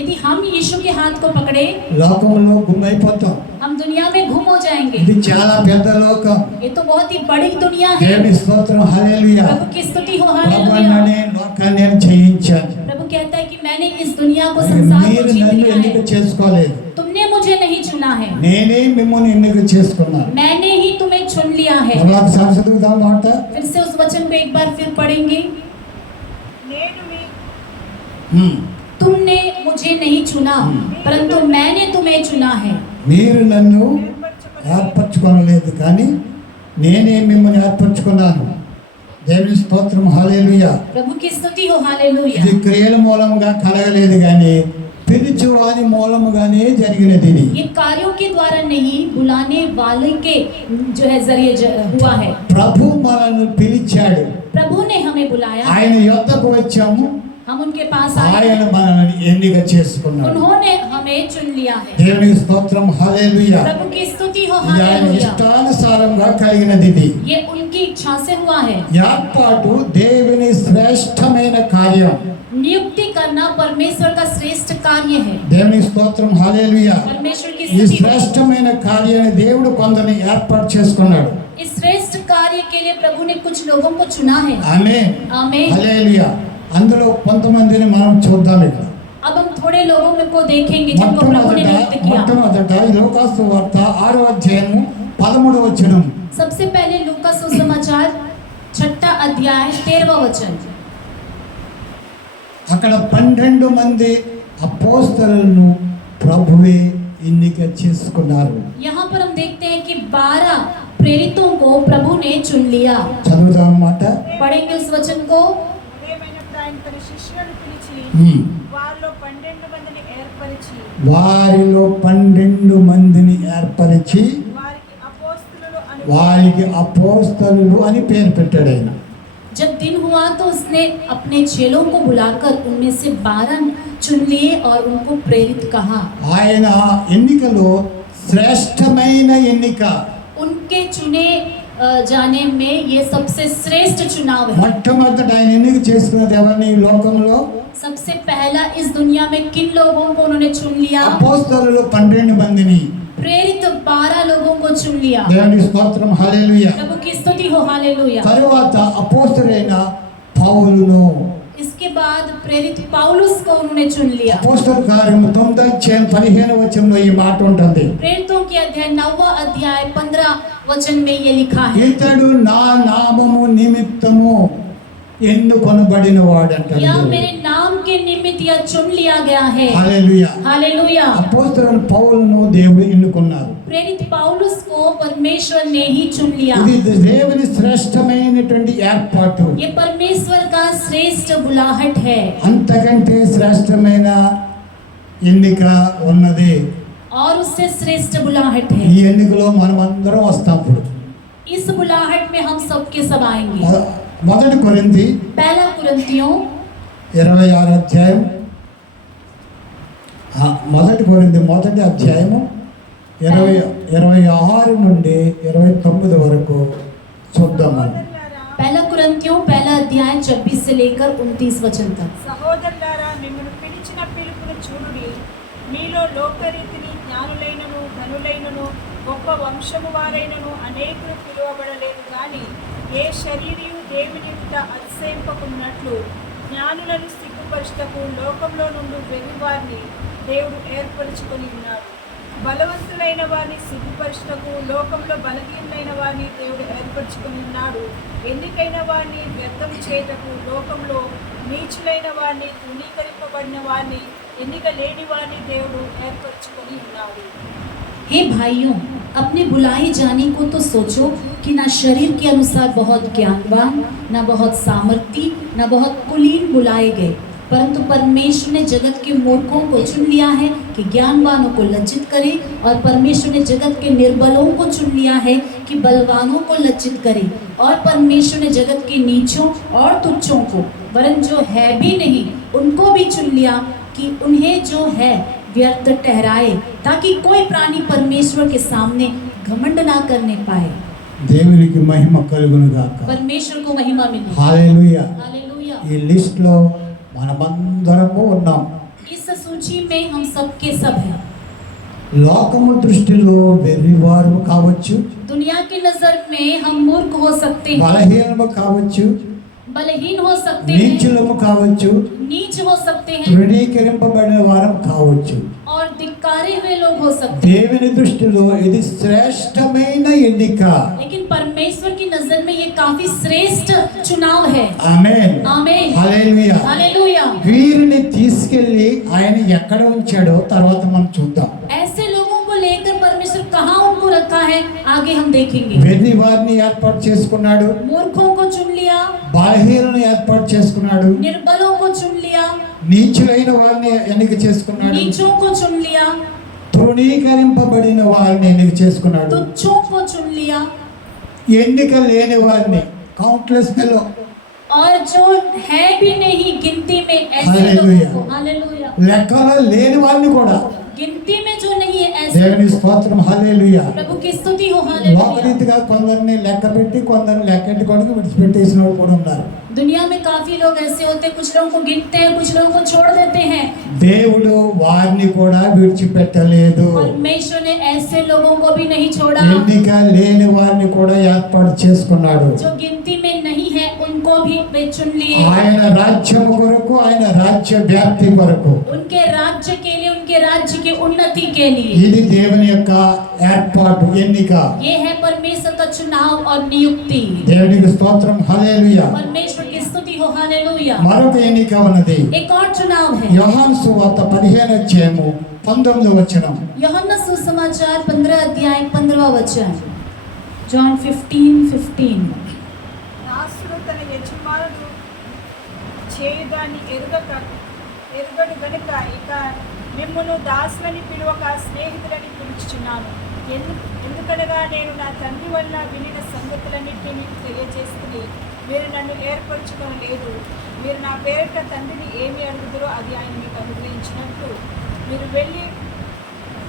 यदि हम यीशु के हाथ को पकड़े, లోకంలో గుమ్మైపోతాం. हम दुनिया में गुम हो जाएंगे। ఇది చాలా పెద్ద లోకం. ये तो बहुत ही बड़ी दुनिया है। దేవుని స్తోత్రం. హల్లెలూయా. प्रभु की स्तुति हो। ప్రభు हालेलुया। అన్నాడే, లోకాన్ని నేను జయించాను. प्रभु कहता है कि मैंने इस दुनिया को, संसार को మీరు जीत నన్ను लिया ఎన్నిక है। చేసుకోలేదు, तुमने मुझे नहीं चुना है, నేనే మిమ్మల్ని ఎన్నిక చేసుకున్నాను. मैंने ही तुम्हें चुन लिया है। మరొకసారి చదువుదాం మాట. फिर से उस वचन को एक बार फिर पढ़ेंगे। तुमने तुमने मुझे नहीं चुना परंतु मैंने तुम्हें चुना है। మీరు నన్ను ఏర్పరచుకోలేదు కానీ నేనే మిమ్మల్ని ఏర్పరచుకున్నాను. దేవుని స్తోత్రం, హల్లెలూయా. प्रभु की स्तुति हो, हालेलुया। ఇది క్రియల మూలంగా కలగలేదు కానీ పిలిచేవాని మూలముగానే జరిగినది ఇది. ये कार्यों के द्वारा नहीं, बुलाने वाले के जो है जरिए हुआ है। ప్రభు మనల్ని పిలిచాడు, प्रभु ने हमें बुलाया, ఆయన యొద్దకు వచ్చాము, हम उनके पास आए, ఆయన మనల్ని ఎన్నిక చేసుకున్నాడు. उन्होंने हमें चुन लिया है। దేవుని స్తోత్రం, హల్లెలూయా. प्रभु की स्तुति हो, ఇది ఆయన हालेलुया। ఇష్టానుసారంగా కలిగినది ఇది. ये उनकी इच्छा से हुआ है। ఏర్పాటు దేవుని శ్రేష్టమైన కార్యం. नियुक्ति करना परमेश्वर का श्रेष्ठ कार्य है। దేవుని స్తోత్రం, హల్లెలూయా. परमेश्वर की ఈ स्तुति हो। శ్రేష్టమైన కార్యాన్ని దేవుడు కొందరిని ఏర్పాటు చేసుకున్నాడు. इस श्रेष्ठ कार्य के लिए प्रभु ने कुछ लोगों को चुना है। ఆమేన్, आमीन। హల్లెలూయా. అందులో కొంతమందిని మనం చూద్దాం ఇక్కడ. अब हम थोड़े लोगों में को देखेंगे जिनको प्रभु ने नियुक्त किया। మొట్టమొదట ఈ లోకాసు వార్త 6వ అధ్యాయము 13వ వచనం. सबसे पहले लूका सुसमाचार 6 अध्याय 13वां वचन। అక్కడ 12 మంది అపోస్తలులను ప్రభువే ఎన్నిక చేసుకున్నారు. यहाँ पर हम देखते हैं कि 12 प्रेरितों को प्रभु ने चुन लिया। చదువుదాం మాట. पढ़ेंगे उस वचन को। ఉదయమైనప్పుడు ఆయన తన శిష్యులను పిలిచి వారిలో 12 మందిని ఏర్పరిచి వారిలో 12 మందిని ఏర్పరిచి వారికి అపోస్తలులు అని పేరు పెట్టాడు ఆయన. जब दिन हुआ तो उसने अपने चेलों को बुलाकर उनमें से 12 चुन लिए और उनको प्रेरित कहा। ఆయన ఎన్నికలో శ్రేష్టమైన ఎన్నిక. उनके चुने जाने में ये सबसे श्रेष्ठ चुनाव है। మొట్టమొదట ఆయన ఎన్నిక చేసుకున్నది ఎవరిని ఈ లోకంలో? सबसे पहला इस दुनिया में किन लोगों को उन्होंने चुन लिया? అపోస్తలులు 12 మందిని. प्रेरित 12 लोगों को चुन लिया। దేవుని స్తోత్రం, హల్లెలూయా. प्रभु की स्तुति हो, हालेलुया। తరువాత అపోస్తలులైన పౌలును. इसके बाद प्रेरित पौलुस को उन्होंने चुन लिया। అపోస్తల కార్యము 9వ అధ్యాయం 15వ వచనంలో ఈ మాట ఉంటుంది. प्रेरितों के अध्याय 9वां अध्याय 15 वचन में ये लिखा है, ఇతడు నా నామము నిమిత్తము ఎన్నుకొనబడిన వాడంటాడు. या मेरे नाम के निमित्त यह चुन लिया गया है। హల్లెలూయా. हालेलुया। అపోస్తలులు పౌలును దేవుడు ఎన్నుకున్నారు. प्रेरित पौलुस को परमेश्वर ने ही चुन लिया। ఇది దేవుని శ్రేష్టమైనటువంటి ఏర్పాటు. ये परमेश्वर का श्रेष्ठ बुलाहट है। అంతకంటే శ్రేష్టమైన ఎన్నిక ఉన్నది. और उससे श्रेष्ठ बुलाहट ఈ है। ఎన్నికలో మనం అందరం వస్తాం. ఇప్పుడు इस बुलाहट में हम सबके सब आएंगे। మొదటి కొరింథీ पहला कुरिन्थियों 26వ అధ్యాయం, మొదటి కొరింథీ మొదటి అధ్యాయము 26 నుండి 29 వరకు చూద్దాం మనం. पहला कुरिन्थियों पहला अध्याय 26 से लेकर 29 वचन तक। సహోదరులారా, మిమ్మల్ని పిలిచిన పిలుపును చూడుడి. మీలో లోకరీతిని జ్ఞానులైనను ధనులైనను గొప్ప వంశము వారైనను అనేకులు పిలువబడలేదు. కానీ ఏ శరీరియు దేవుని ఎదుట అతిశయింపకున్నట్లు జ్ఞానులను సిగ్గుపరచుటకు లోకంలో నుండి వెర్రివారిని దేవుడు ఏర్పరచుకొని ఉన్నాడు. బలవంతులైన వారిని సిగ్గుపరచుటకు లోకంలో బలహీనులైన వారిని దేవుడు ఏర్పరచుకొని ఉన్నాడు. ఎన్నికైన వారిని వ్యర్థం చేయటకు లోకంలో నీచులైన వారిని, తృణీకరింపబడిన వారిని, ఎన్నిక లేని వారిని దేవుడు ఏర్పరచుకొని ఉన్నాడు. हे भाइयों, अपने बुलाए जाने को तो सोचो कि ना शरीर के अनुसार बहुत ज्ञानवान, ना बहुत सामर्थी, ना बहुत कुलीन बुलाए गए, परंतु परमेश्वर ने जगत के मूर्खों को चुन लिया है कि ज्ञानवानों को लज्जित करे, और परमेश्वर ने जगत के निर्बलों को चुन लिया है कि बलवानों को लज्जित करे, और परमेश्वर ने जगत के नीचों और तुच्छों को, वरन जो है भी नहीं उनको भी चुन लिया कि उन्हें जो है व्यर्थ ठहराए, ताकि कोई प्राणी परमेश्वर के सामने घमंड ना करने पाए। దేవునికి మహిమ కలుగును గాక. परमेश्वर को महिमा मिले। హల్లెలూయా. हालेलुया। ఈ లిస్ట్ లో మనమందరము ఉన్నాం. इस सूची में हम सबके सब हैं। లోకము దృష్టిలో వెర్రివారు కావచ్చు, दुनिया की नजर में हम मूर्ख हो सकते हैं, బలహీనము కావచ్చు, बलहीन हो सकते हैं, నీచులము కావచ్చు, नीच हो सकते हैं, తృణీకరింపబడిన వారం కావచ్చు. और धिक्कारे हुए लोग हो सकते हैं, దేవుని దృష్టిలో ఇది శ్రేష్టమైన ఎన్నిక. लेकिन परमेश्वर की नजर में ये काफी श्रेष्ठ चुनाव है। ఆమేన్, आमीन, హల్లెలూయా. हालेलुया। వీరిని తీసుకెళ్లి ఆయన ఎక్కడ ఉంచాడో తర్వాత మనం చూద్దాం. ऐसे लोगों को लेकर परमेश्वर कहाँ उनको रखा है आगे हम देखेंगे। వెర్రి వారిని ఏర్పాటు చేసుకున్నాడు, मूर्खों को चुन लिया, బలహీనులను ఏర్పాటు చేసుకున్నాడు, निर्बलों को चुन लिया, నీచులైన వారిని ఎన్నిక చేసుకున్నాడు, नीचों को चुन लिया, తృణీకరింపబడిన వారిని ఎన్నిక చేసుకున్నాడు, तुच्छों को चुन लिया, ఎన్నిక లేని వారిని కౌంట్లెస్ ఫెలో, और जो है भी नहीं गिनती में ऐसे हालेलुया। लोगों को, हालेलुया, లెక్కలో లేని వారిని కూడా गिनती में जो नहीं है ऐसे దేవుని స్తోత్రం, హల్లెలూయా. प्रभु की स्तुति हो, हालेलुया। లోకరీతిగా కొందరిని లెక్క పెట్టి కొందరిని లెక్కెట్టుకోవడానికి విడిచిపెట్టేసిన వాళ్ళు కూడా ఉన్నారు. दुनिया में काफी लोग ऐसे होते हैं, कुछ लोगों को गिनते हैं, कुछ लोगों को छोड़ देते हैं। దేవుడు వారిని కూడా విడిచిపెట్టలేదు. परमेश्वर ने ऐसे लोगों को भी नहीं छोड़ा, ఎన్నిక లేని వారిని కూడా ఏర్పాటు చేసుకున్నాడు. जो गिनती में नहीं है उनको भी वे चुन लिए, ఆయన రాజ్యం కొరకు, ఆయన రాజ్య వ్యాప్తి కొరకు. उनके राज्य के लिए, उनके राज्य की उन्नति के लिए। ఇది దేవుని యొక్క ఏర్పాటు, ఎన్నిక. ये है परमेश्वर का चुनाव और नियुक्ति। దేవునికి స్తోత్రం, హల్లెలూయా. परमेश्वर की स्तुति हो, हालेलुया। మరొక ఎన్నిక ఉన్నది. एक और चुनाव है, యోహాను సువార్త 15వ అధ్యాయము 19వ వచనం. यूहन्ना सुसमाचार 15 अध्याय 15वां वचन, जॉन 15:15। దాసుడు తన యజమానుడు చేయుదాన్ని ఎరుగడు గనుక ఇక మిమ్మును దాసులని పిలువక స్నేహితులని పిలుచుచున్నాను. ఎందుకనగా నేను నా తండ్రి వల్ల వినిన సంగతులన్నింటినీ మీకు తెలియజేస్తుంది. మీరు నన్ను ఏర్పరచడం లేదు. మీరు నా పేరిట తండ్రిని ఏమి అడుగుతారో అది ఆయన మీకు అనుగ్రహించినట్లు మీరు వెళ్ళి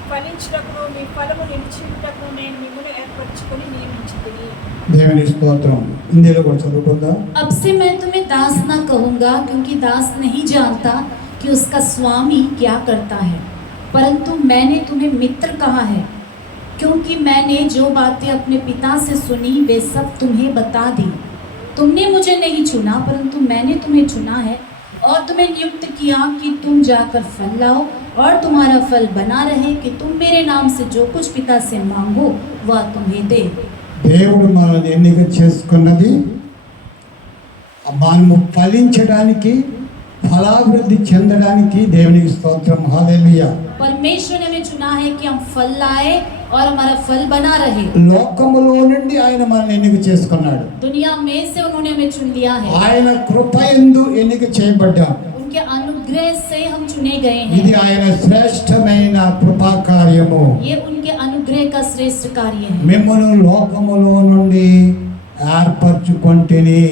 ఫలించుటకు మీ ఫలము నిలిచిటకు నేను మిమ్మల్ని ఏర్పరచుకొని నియమించుకుని. దేవుని స్తోత్రం. హిందీలో కూడా చదువుకుందాం. अब से मैं तुम्हें दास ना कहूँगा, क्योंकि दास नहीं जानता कि उसका स्वामी क्या करता है, परंतु मैंने तुम्हें मित्र कहा है, क्योंकि मैंने जो बातें अपने पिता से सुनी वे सब तुम्हें बता दी। तुमने मुझे नहीं चुना, परंतु मैंने तुम्हें चुना है और तुम्हें नियुक्त किया कि तुम जाकर फल लाओ और तुम्हारा फल बना रहे, कि तुम मेरे नाम से जो कुछ पिता से मांगो वह तुम्हें दे। దేవుడు మనల్ని ఎన్నిక చేసుకున్నది మనము ఫలించడానికి, ఫలాభివృద్ధి చెందడానికి. దేవునికి స్తోత్రం, హల్లెలూయా. परमेश्वर ने हमें चुना है कि हम फल लाए और हमारा फल बना रहे। లోకములో నుండి ఆయన మనల్ని ఎన్నిక చేసుకున్నాడు. दुनिया में से उन्होंने हमें चुन लिया है, ఆయన కృపయందు ఎన్నిక చేయబడ్డాం. उनके अनुग्रह से हम चुने गए ఇది हैं। ఆయన శ్రేష్టమైన కృపా కార్యము. ये उनके अनुग्रह का श्रेष्ठ कार्य है। మిమ్మును లోకములో నుండి ఏర్పరచుకొంటిని.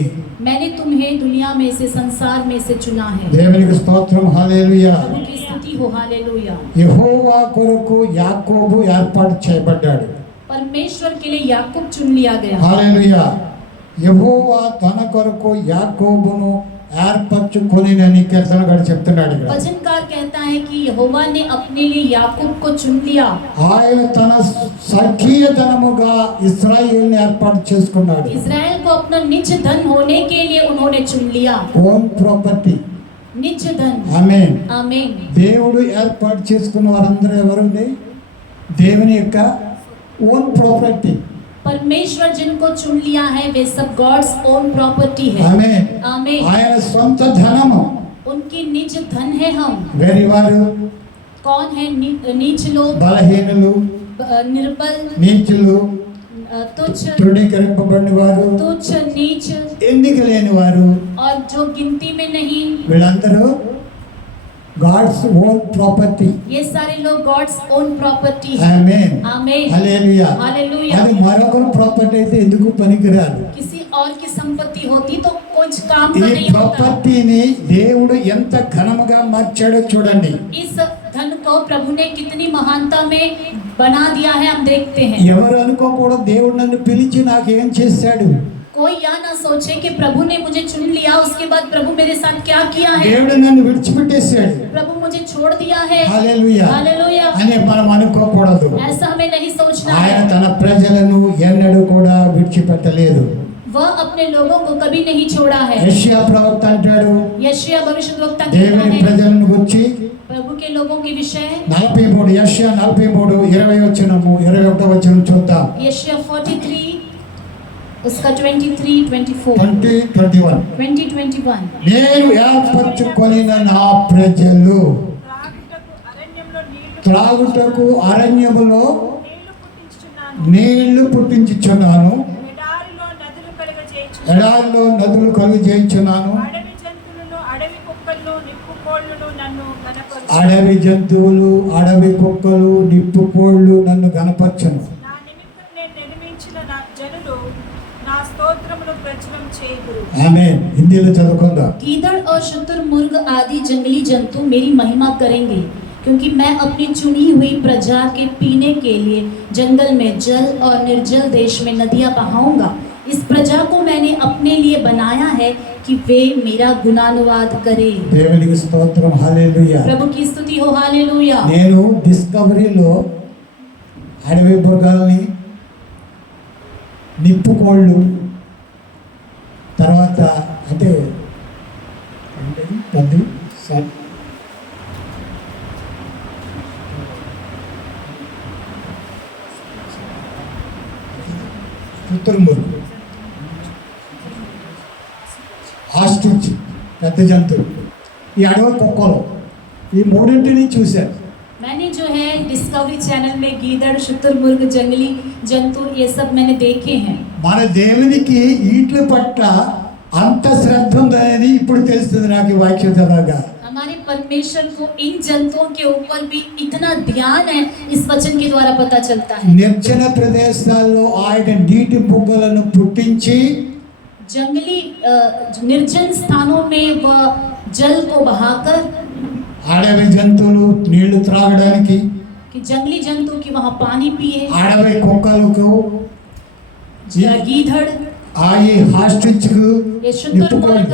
मैंने तुम्हें दुनिया में से, संसार में से चुना है। దేవునికి స్తోత్రం, హల్లెలూయా. प्रभु की स्तुति हो, हालेलुया। యెహోవా కొరకు యాకోబు ఏర్పాటు చేయబడ్డాడు. परमेश्वर के लिए याकूब चुन लिया गया। హల్లెలూయా. యెహోవా తన కొరకు యాకోబును ఏర్పరచుకొనినని కీర్తనగాడు చెప్తున్నాడు ఇక్కడ. वचनकार कहता है कि यहोवा ने अपने लिए याकूब को चुन लिया। ఆయన తన సఖీయధనముగా ఇశ్రాయేలుని ఏర్పాటు చేసుకున్నాడు. इज़राइल को अपना निज धन होने के लिए उन्होंने चुन लिया। Own property. निज धन, ఆమేన్. आमीन। దేవుడు ఏర్పాటు చేసుకున్న వారందరూ ఎవరండి? దేవుని యొక్క ఓన్ ప్రాపర్టీ. परमेश्वर जिनको चुन लिया है वे सब गॉड्स ओन प्रॉपर्टी है। ఆమేన్. आमीन। ఆయన సొంత ధనము. उनकी निज धन है हम। వేరే వారు कौन है? नीच लोग, బలహీనులు, निर्बल, నీచులు, तुच्छ, తృణీకరింపబడిన వారు, तुच्छ, नीच ఎన్నిక లేని వారు, और जो गिनती में नहीं, వీళ్ళందరూ గాడ్స్ ఓన్ ప్రాపర్టీ. ये सारे लोग गॉड्स ओन प्रॉपर्टी है। ఆమేన్. आमीन, హల్లెలూయా. हालेलुया। అది మరొకరు ప్రాపర్టీ అయితే ఎందుకు పనికిరాదు. किसी और की संपत्ति होती तो कुछ काम ఈ का नहीं होता। ప్రాపర్టీని దేవుడు ఎంత ఘనముగా మార్చాడో చూడండి. इस धन को प्रभु ने कितनी महानता में बना दिया है, हम देखते हैं। ఎవరు అనుకోకూడదు దేవుడు నన్ను పిలిచి నాకేం చేశాడు. कोई यह ना सोचे कि प्रभु ने मुझे चुन लिया, उसके बाद प्रभु मेरे साथ क्या किया है। దేవుడు నన్ను విడిచిపెట్టేశాడు. प्रभु मुझे छोड़ दिया है। Hallelujah hallelujah. అని మనం అనుకోకూడదు. ऐसा हमें नहीं सोचना ఆయన है। తన ప్రజలను ఎన్నడూ కూడా విడిచిపెట్టలేదు. वह अपने लोगों को कभी नहीं छोड़ा है। యెషయా ప్రవక్త అంటాడు यशायाह भविष्यद्वक्ता कहता దేవుని है ప్రజలను గురించి प्रभु के लोगों के विषय 43 యెషయా 43 20 వచనము 21 వచనం చూద్దాం. यशायाह 43 उसका 23 24 2021 2021 నేను ఏర్పరచుకొనిన నా ప్రజలు త్రాగుటకు అరణ్యంలో త్రాగుటకు అరణ్యములో నీళ్లు పుట్టించుచున్నాను. నీళ్లు పుట్టించుచున్నాను, ఎడారిలో నదులు కలుగజేయుచున్నాను. అడవి జంతువులు అడవి కుక్కలు నిప్పు కోళ్ళు నన్ను గనపరచును. నా నిమిత్తం నేను నిర్మించిన నా జనులు నా స్తోత్రమును ప్రచురం చేయుదురు. ఆమేన్. హిందీలో చదువుకుందాం. गीदड़ और शुतुरमुर्ग आदि जंगली जंतु मेरी महिमा करेंगे, क्योंकि मैं अपनी चुनी हुई प्रजा के पीने के लिए जंगल में जल और निर्जल देश में नदियां बहाऊंगा। इस प्रजा को मैंने अपने लिए बनाया है कि वे मेरा गुणानुवाद करे। దేవునికి స్తోత్రం, హల్లెలూయా. प्रभु की स्तुति हो, हालेलुया। నేను డిస్కవరీలో అడవి మృగాల్ని నిప్పు కోళ్ళు తర్వాత అంటే పది శుతుర్ముర్గు, ఆస్ట్రిచ్ పెద్ద జంతువు, ఈ అడవి కుక్కలు, ఈ మూడింటిని చూశారు. मैंने जो है डिस्कवरी चैनल में गीदड़ शुतुरमुर्ग जंगली जंतु ये सब मैंने देखे हैं। మన దేవునికి వీటి పట్ల అంత శ్రద్ధ ఉందనేది ఇప్పుడు తెలుస్తుంది నాకు ఈ వాక్యం చదవగా. हमारे परमेश्वर को इन जंतुओं के ऊपर भी इतना ध्यान है, इस वचन के द्वारा पता चलता है। నిర్జన ప్రదేశాల్లో ఆయన నీటి బుగ్గలను పుట్టించి जंगली निर्जन स्थानों में वह जल को बहाकर అడవి జంతువులు నీళ్లు త్రాగడానికి, कि जंगली जंतु की वहाँ पानी पिए, అడవి కుక్కలకు गीधड़ ఈ హాస్టిచ్కు ये शुतुरमुर्ग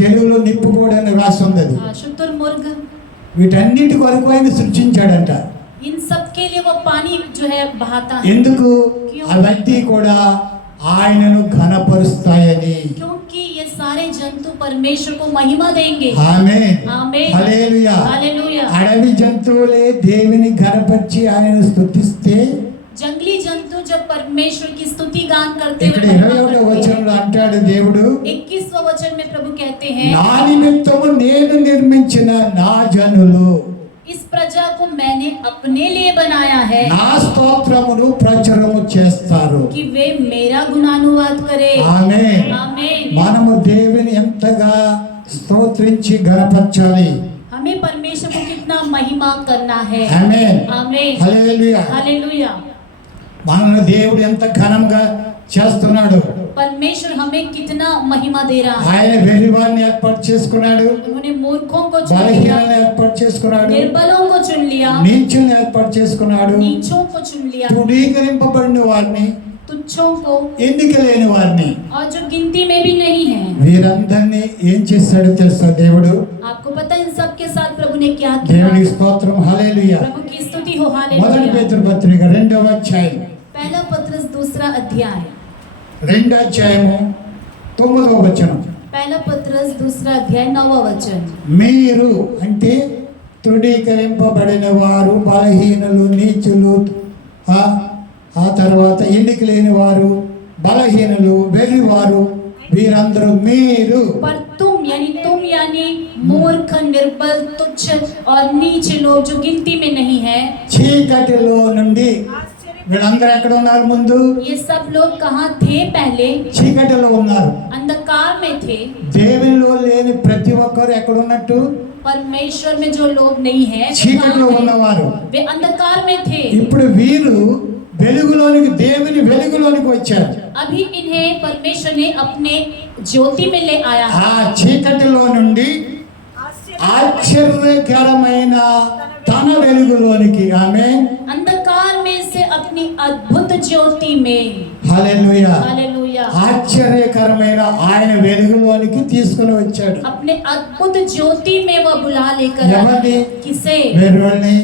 తెలుగులో నిప్పుకోడు అని రాసి ఉంది. అది शुतुरमुर्ग వీటన్నిటి కొరకు ఆయన సృష్టించాడంట. इन सब के लिए वो पानी जो है बहाता है। ఎందుకు? అవన్నీ కూడా ఆయనను ఘనపరుస్తాయని. क्योंकि ये सारे जंतु परमेश्वर को महिमा देंगे। ఆమేన్, आमीन, హల్లెలూయా. हालेलुया। అడవి జంతువులే దేవుని ఘనపరిచి ఆయనను స్తుతిస్తే जंगली जंतु जब परमेश्वर की स्तुति गान करते ఇక్కడ हुए महिमा 21వ करते हैं। వచనంలో అంటాడు దేవుడు, 21वां वचन में प्रभु कहते हैं, నా నిమిత్తము నేను నిర్మించిన నా జనులు इस प्रजा को मैंने अपने लिए बनाया है నా స్తోత్రమును ప్రచురము చేస్తారు. कि वे मेरा गुणानुवाद करे। ఆమేన్. आमीन। మనము దేవుని ఎంతగా స్తోత్రించి గణపరచాలి. हमें परमेश्वर को कितना महिमा करना है। ఆమేన్, आमीन, హల్లెలూయా. हालेलुया। మనల్ని దేవుడు ఎంత ఘనంగా చేస్తున్నాడు. परमेश्वर हमें कितना महिमा दे रहा है। ఆయన వెర్రివారిని ఏర్పాటు చేసుకున్నాడు, उन्होंने मूर्खों को चुन लिया, బలహీనులను ఏర్పాటు చేసుకున్నాడు, निर्बलों को चुन लिया, నీచులను ఏర్పాటు చేసుకున్నాడు, नीचों को चुन लिया, తృణీకరింపబడిన వారిని, तुच्छों को, ఎన్నిక లేని వారిని, और जो गिनती में भी नहीं है। వీరందరినీ ఏం చేశాడో తెలుసా దేవుడు? आपको पता है इन सब के साथ प्रभु ने क्या किया। దేవునికి స్తోత్రం, హల్లెలూయా. प्रभु की स्तुति हो, మొదటి हालेलुया। పేతురు పత్రిక 2వ అధ్యాయం, पहला पत्रस 2 अध्याय, 2వ అధ్యాయము 9వ వచనం. पहला पत्रस 2 अध्याय 9वां वचन। మీరు అంటే తృణీకరింపబడిన వారు, బలహీనులు, నీచులు, ఆ తర్వాత ఎన్నిక లేని వారు, బలహీనులు, వెర్రివారు, వీరందరూ మీరు पर तुम यानी मूर्ख, निर्बल, तुच्छ और नीचे लोग जो गिनती में नहीं है। చీకటిలో నుండి వీళ్ళందరూ ఎక్కడ ఉన్నారు? ముందు ये सब लोग कहाँ थे? पहले చీకటిలో ఉన్నారు. अंधकार में थे। దేవునిలో లేని ప్రతి ఒక్కరు ఎక్కడ ఉన్నట్టు? परमेश्वर में जो लोग नहीं है చీకటిలో ఉన్నవారు. वे अंधकार में थे। ఇప్పుడు వీరు వెలుగులోనికి, దేవుని వెలుగులోనికి వచ్చారు. अभी इन्हें परमेश्वर ने अपने ज्योति में ले आया है। ఆ చీకటిలో నుండి ఆశ్చర్యకరమైన తన వెలుగులోనికి, ఆమేన్, अंधकार में से अपनी अद्भुत ज्योति में, హల్లెలూయా, हालेलुया, ఆశ్చర్యకరమైన ఆయన వెలుగులోనికి తీసుకుని వచ్చాడు. अपने अद्भुत ज्योति में वह बुला लेकर ఎవరిని? आया। किसे? వెర్రోల్ని,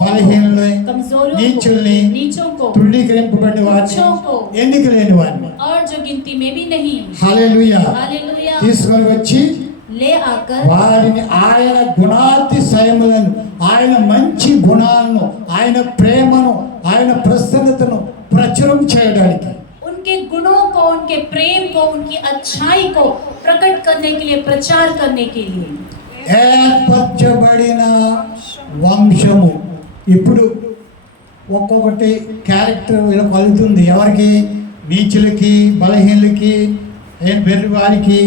బలహీనుల్ని, कमजोरों నీచుల్ని, को, नीचों को, తృణీకరింపబడిన వారిని, तुच्छों को, ఎన్నిక లేని వారిని और जो गिनती में भी नहीं, హల్లెలూయా हालेलुया, తీసుకొని వచ్చి ले आकर వారిని ఆయన గుణాతిశయములను, ఆయన మంచి గుణాలను, ఆయన ప్రేమను, ఆయన ప్రసన్నతను ప్రచురం చేయడానికి, उनके गुणों को, उनके प्रेम को, उनकी अच्छाई को प्रकट करने के लिए, प्रचार करने के लिए ఏర్పరచబడిన వంశము. ఇప్పుడు ఒక్కొక్కటి క్యారెక్టర్ ఇలా కలుగుతుంది. ఎవరికి? నీచులకి, బలహీనులకి, వెర్రి వారికి,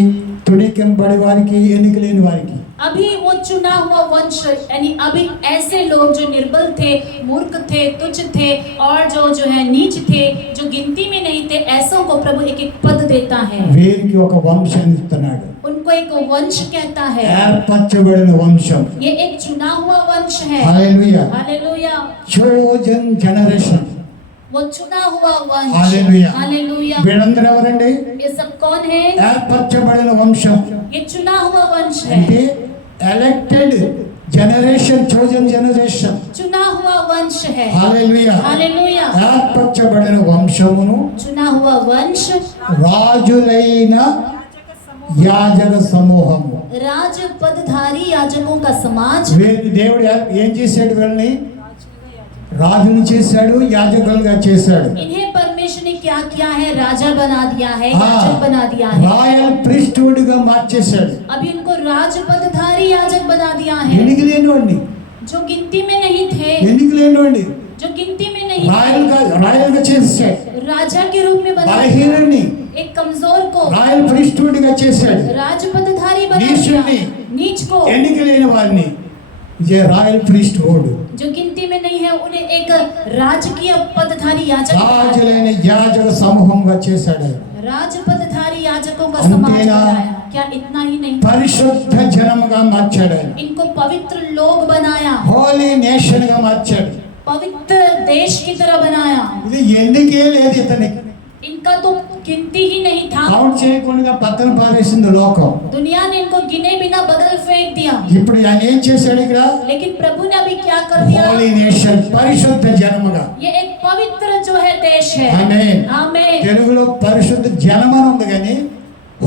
తుణీకింపబడి వారికి, ఎన్నిక లేని వారికి. अभी वो चुना हुआ वंश, यानी अभी ऐसे लोग जो निर्बल थे, मूर्ख थे, तुच्छ थे और जो है नीच थे, जो गिनती में नहीं थे, ऐसों को प्रभु एक एक पद देता है, వీరికి ఒక వంశం ఇస్తున్నాడు. उनको एक वंश कहता है। ఏర్పరచబడిన వంశం. ये एक चुना हुआ वंश है, హల్లెలూయా. Hallelujah, chosen generation. वो चुना हुआ वंश, हालेलुया। हालेलुया। వీళ్ళందరూ ఎవరండి? ये सब कौन है? ఏర్పరచబడిన వంశం ये चुना हुआ वंश है, అంటే ఎలక్టెడ్ జనరేషన్, చోజన్ జనరేషన్. चुना हुआ वंश है, హల్లెలూయా. हालेलुया, ఏర్పరచబడిన వంశమును, चुना हुआ वंश, రాజులైన యాజక సమూహం, యాజక సమూహము. राज पदधारी याजकों का समाज। వీరిని దేవుడు ఏం చేశాడు? వీళ్ళని రాజులుగా యాజకులు. రాజుని చేశాడు, యాజకులుగా చేశాడు. इन्हें परमेश्वर ने क्या किया है? राजा बना दिया है, हाँ। याजक बना दिया है। రాయల్ ప్రీస్ట్హుడ్ గా మార్చేశాడు. अभी उनको राजपदधारी याजक बना दिया है, ఎన్నిక లేనివాడిని, जो गिनती में नहीं थे, ఎన్నిక లేనివాడిని जो गिनती में नहीं రాయల్ గా చేశాడు. थे, राजा के रूप में बना दिया। బలహీనుడిని एक कमजोर को రాయల్ ప్రీస్ట్హుడ్ గా చేశాడు. राजपदधारी बना दिया, नीचुल्नी। नीच को, ఎన్నిక లేని వారిని ये రాయల్ ప్రీస్ట్హుడ్, जो गिनती में नहीं है, उन्हें एक राजकीय पदधारी याजक बना दिया। రాజులైన యాజక సమూహంగా చేశాడు. राजपदधारी याजकों का अंतेना। समाज बनाया। क्या इतना ही नहीं, పరిశుద్ధ జనముగా మార్చాడు. ఆయన इनको पवित्र लोग बनाया, హోలీ నేషన్ గా మార్చాడు. पवित्र देश की तरह बनाया। ఇది ఎన్నికే లేదు ఇతనికి. इनका तो गिनती ही नहीं था, కౌంట్ చేయకుండా పక్కన పారేసింది లోకం. दुनिया ने इनको गिने बिना बदल फेंक दिया। ఇప్పుడు ఆయన ఏం చేశాడు? ఇక్కడ लेकिन प्रभु ने अभी क्या कर दिया? హోలీ నేషన్, పరిశుద్ధ జనముగా. ये एक पवित्र जो है देश है, ఆమేన్. आमीन। తెలుగులో పరిశుద్ధ జనమని ఉంది కానీ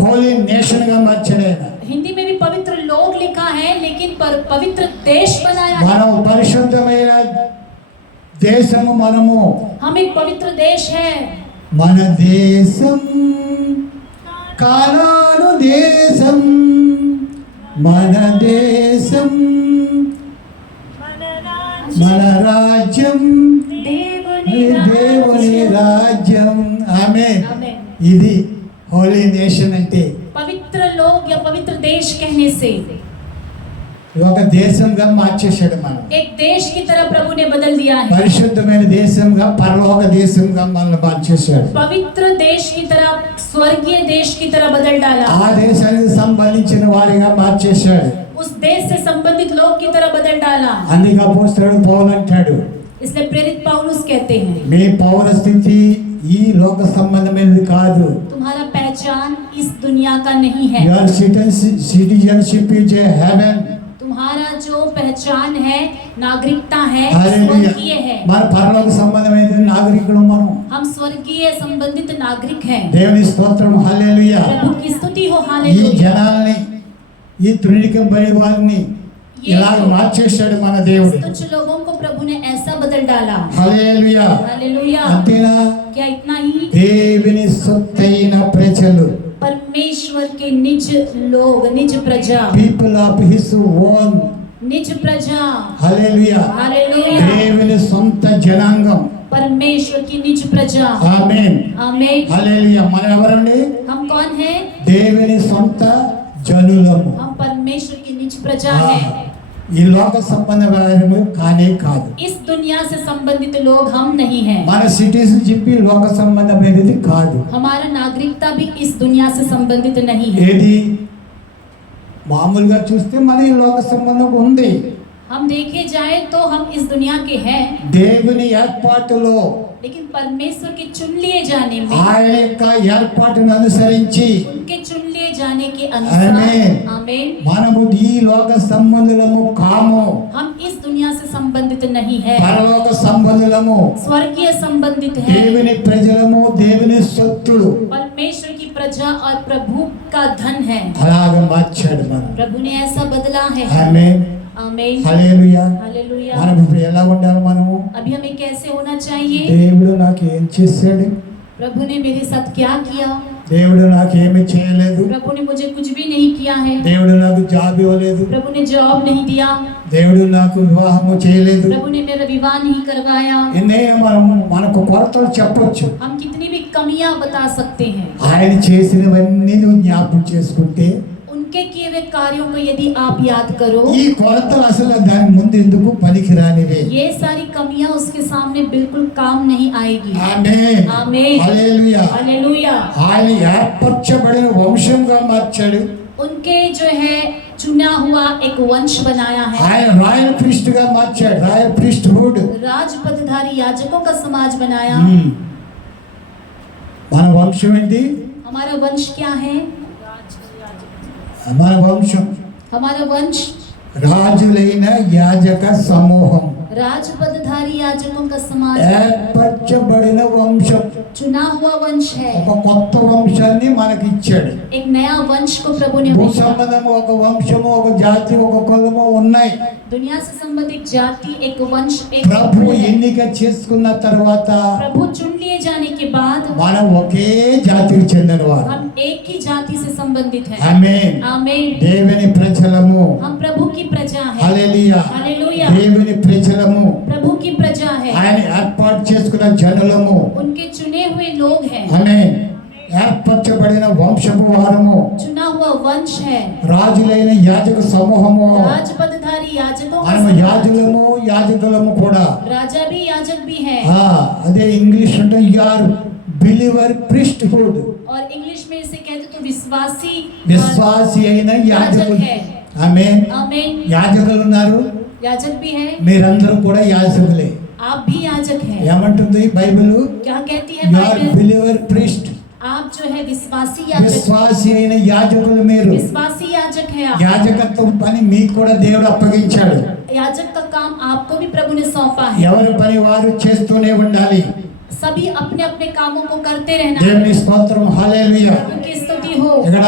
హోలీ నేషన్ గా మార్చాడు ఆయన. हिंदी में भी पवित्र लोग लिखा है, लेकिन पवित्र देश बनाया है। మనం పరిశుద్ధమైన దేశము, మనము हम एक पवित्र देश है। మన దేశం కానాను దేశం, మన దేశం మన రాజ్యం, మన రాజ్యం, దేవుని దేవుని రాజ్యం. ఆమేన్. आमीन। ఇది హోలీ నేషన్ అంటే. पवित्र लोग या पवित्र देश कहने से ఒక దేశంగా మార్చేశాడు మనం. एक देश की तरह प्रभु ने बदल दिया है। పరిశుద్ధమైన దేశంగా, పరలోక దేశంగా మనల్ని మార్చేశాడు. पवित्र देश की तरह, स्वर्गीय देश की तरह बदल डाला। ఆ దేశానికి సంబంధించిన వారిగా మార్చేశాడు. उस देश से संबंधित लोग की तरह बदल डाला। అందుకే అపోస్తలుడు పౌలు అంటాడు, इसलिए प्रेरित पौलुस कहते हैं, మీ పౌర స్థితి ఈ లోక సంబంధమైనది కాదు. तुम्हारा पहचान इस दुनिया का नहीं है। Your citizenship is a heaven. तुम्हारा जो पहचान है, नागरिकता है, హల్లెలూయా. स्वर्गीय है। మన పరలోక సంబంధమైన నాగరికులు మనం. हम स्वर्गीय संबंधित नागरिक हैं। దేవుని స్తోత్రం, హల్లెలూయా. प्रभु की स्तुति हो, ఈ हालेलुया। జనాల్ని, ఈ తృణీకరింపబడే వారిని ఇలాగ మార్చేశాడు మన దేవుడు. कुछ लोगों को प्रभु ने ऐसा बदल डाला, హల్లెలూయా. हालेलुया। అంతేనా? क्या इतना ही? దేవుని సొత్తైన ప్రజలు, परमेश्वर के निज लोग, निज प्रजा, పీపుల్ ఆఫ్ హిస్ ఓన్. निज प्रजा, హల్లెలూయా. हालेलुया। దేవుని సొంత జనాంగం. परमेश्वर की निज प्रजा, ఆమేన్. आमीन। హల్లెలూయా. మనం ఎవరండి? हम कौन है? దేవుని సొంత జనులము. हम परमेश्वर की निज प्रजा ఆ, है। ఈ లోక సంబంధమైన కానే కాదు. इस दुनिया से संबंधित लोग हम नहीं हैं। మన సిటిజన్షిప్ లోక సంబంధమైనది కాదు. हमारा नागरिकता भी इस दुनिया से संबंधित नहीं है। ఏది మామూలుగా చూస్తే మన ఈ లోక సంబంధం ఉంది. हम देखे जाए तो हम इस दुनिया के हैं, దేవుని ఏర్పాటులో लेकिन परमेश्वर के चुन लिए जाने में, ఆయన యొక్క ఏర్పాటును అనుసరించి उनके चुन लिए जाने के अनुसार, आमीन। आमीन, మనము ఈ లోక సంబంధులము కాము, हम इस दुनिया से संबंधित नहीं है, పరలోక సంబంధులము, स्वर्गीय संबंधित है, దేవుని ప్రజలము, దేవుని సొత్తులు. परमेश्वर की प्रजा और प्रभु का धन है। అలాగ మార్చాడు మనం. प्रभु ने ऐसा बदला है। ఆమేన్, आमीन, హల్లెలూయా. हालेलुया। మనం ఇప్పుడు ఎలా ఉండాలి? మనము अभी हमें कैसे होना चाहिए? దేవుడు నాకు ఏం చేశాడు, प्रभु ने मेरे साथ क्या किया? దేవుడు నాకు ఏమీ చేయలేదు, प्रभु ने मुझे कुछ भी नहीं किया है, దేవుడు నాకు జాబ్ ఇవ్వలేదు, प्रभु ने जॉब नहीं दिया, దేవుడు నాకు వివాహము చేయలేదు. प्रभु ने मेरा विवाह नहीं करवाया। ఎన్నే మనకు కొరతలు చెప్పొచ్చు. हम कितनी भी कमियां बता सकते हैं। ఆయన చేసినవన్నీ నువ్వు జ్ఞాపకం చేసుకుంటే उनके किए हुए कार्यों को यदि आप याद करो, ఈ కొరతలు అసలు దాని ముందు ఎందుకు పనికిరానివే. ये सारी कमियां उसके सामने बिल्कुल काम नहीं आएगी। ఆమేన్, आमीन, హల్లెలూయా. हालेलुया। ఆయన ఏర్పరచబడిన వంశంగా మార్చాడు. उनके जो है चुना हुआ एक वंश बनाया है। ఆయన రాయల్ ప్రీస్ట్ గా మార్చాడు, రాయల్ ప్రీస్ట్ హుడ్. राजपदधारी याजकों का समाज बनाया। మన వంశం ఏంటి? हमारा वंश क्या है? మన వంశం हमारा वंश రాజులైన యాజక సమూహం, राजपदधारी याजकों का समाज, ఏర్పరచబడిన వంశం. चुना हुआ वंश है। ఒక కొత్త వంశాన్ని మనకి ఇచ్చాడు. एक नया वंश को प्रभु ने భూ हमें दिया। సంబంధము, ఒక వంశము, ఒక జాతి, ఒక కులము ఉన్నాయి. दुनिया से संबंधित जाति, एक वंश, एक ప్రభు कुल है। ఎన్నిక చేసుకున్న తర్వాత प्रभु चुन लिए जाने के बाद మనం ఒకే జాతికి చెందినవారు. हम एक ही जाति से संबंधित है। ఆమేన్, आमीन, దేవుని ప్రజలము. हम प्रभु की प्रजा है। Hallelujah, hallelujah. దేవుని ప్రజలము, प्रभु की प्रजा है। ఆయన ఏర్పాటు చేసుకున్న జనులము. उनके चुने हुए लोग हैं। ఆమేన్, ఏర్పరచబడిన వంశపు వారము, चुना हुआ वंश है। రాజులైన యాజక సమూహము. राजपदधारी याजकों का మనము समाज। యాజకులము, యాజకులము కూడా. राजा भी याजक भी है। అదే ఇంగ్లీష్ అంటే యూఆర్ బిలీవర్ ప్రీస్ట్ హుడ్. और इंग्लिश में इसे कहते तो विश्वासी విశ్వాసి అయిన याजक యాజకులు. है। ఆమేన్, आमीन, యాజకులు ఉన్నారు. याजक भी है। మీరందరూ కూడా యాజకులే. आप भी याजक हैं। ఏమంటుంది బైబిల్? क्या कहती है యూఆర్ बाइबल? Believer priest. आप जो है विश्वासी याजक, విశ్వాసి అయిన యాజకులు మీరు. विश्वासी याजक है आप। యాజకత్వం పని మీకు కూడా దేవుడు అప్పగించాడు. याजक का काम आपको भी प्रभु ने सौंपा है। ఎవరి పని వారు చేస్తూనే ఉండాలి. सभी अपने अपने कामों को करते रहना। దేవుని స్తోత్రం, హల్లెలూయా. प्रभु की स्तुति हो। ఇక్కడ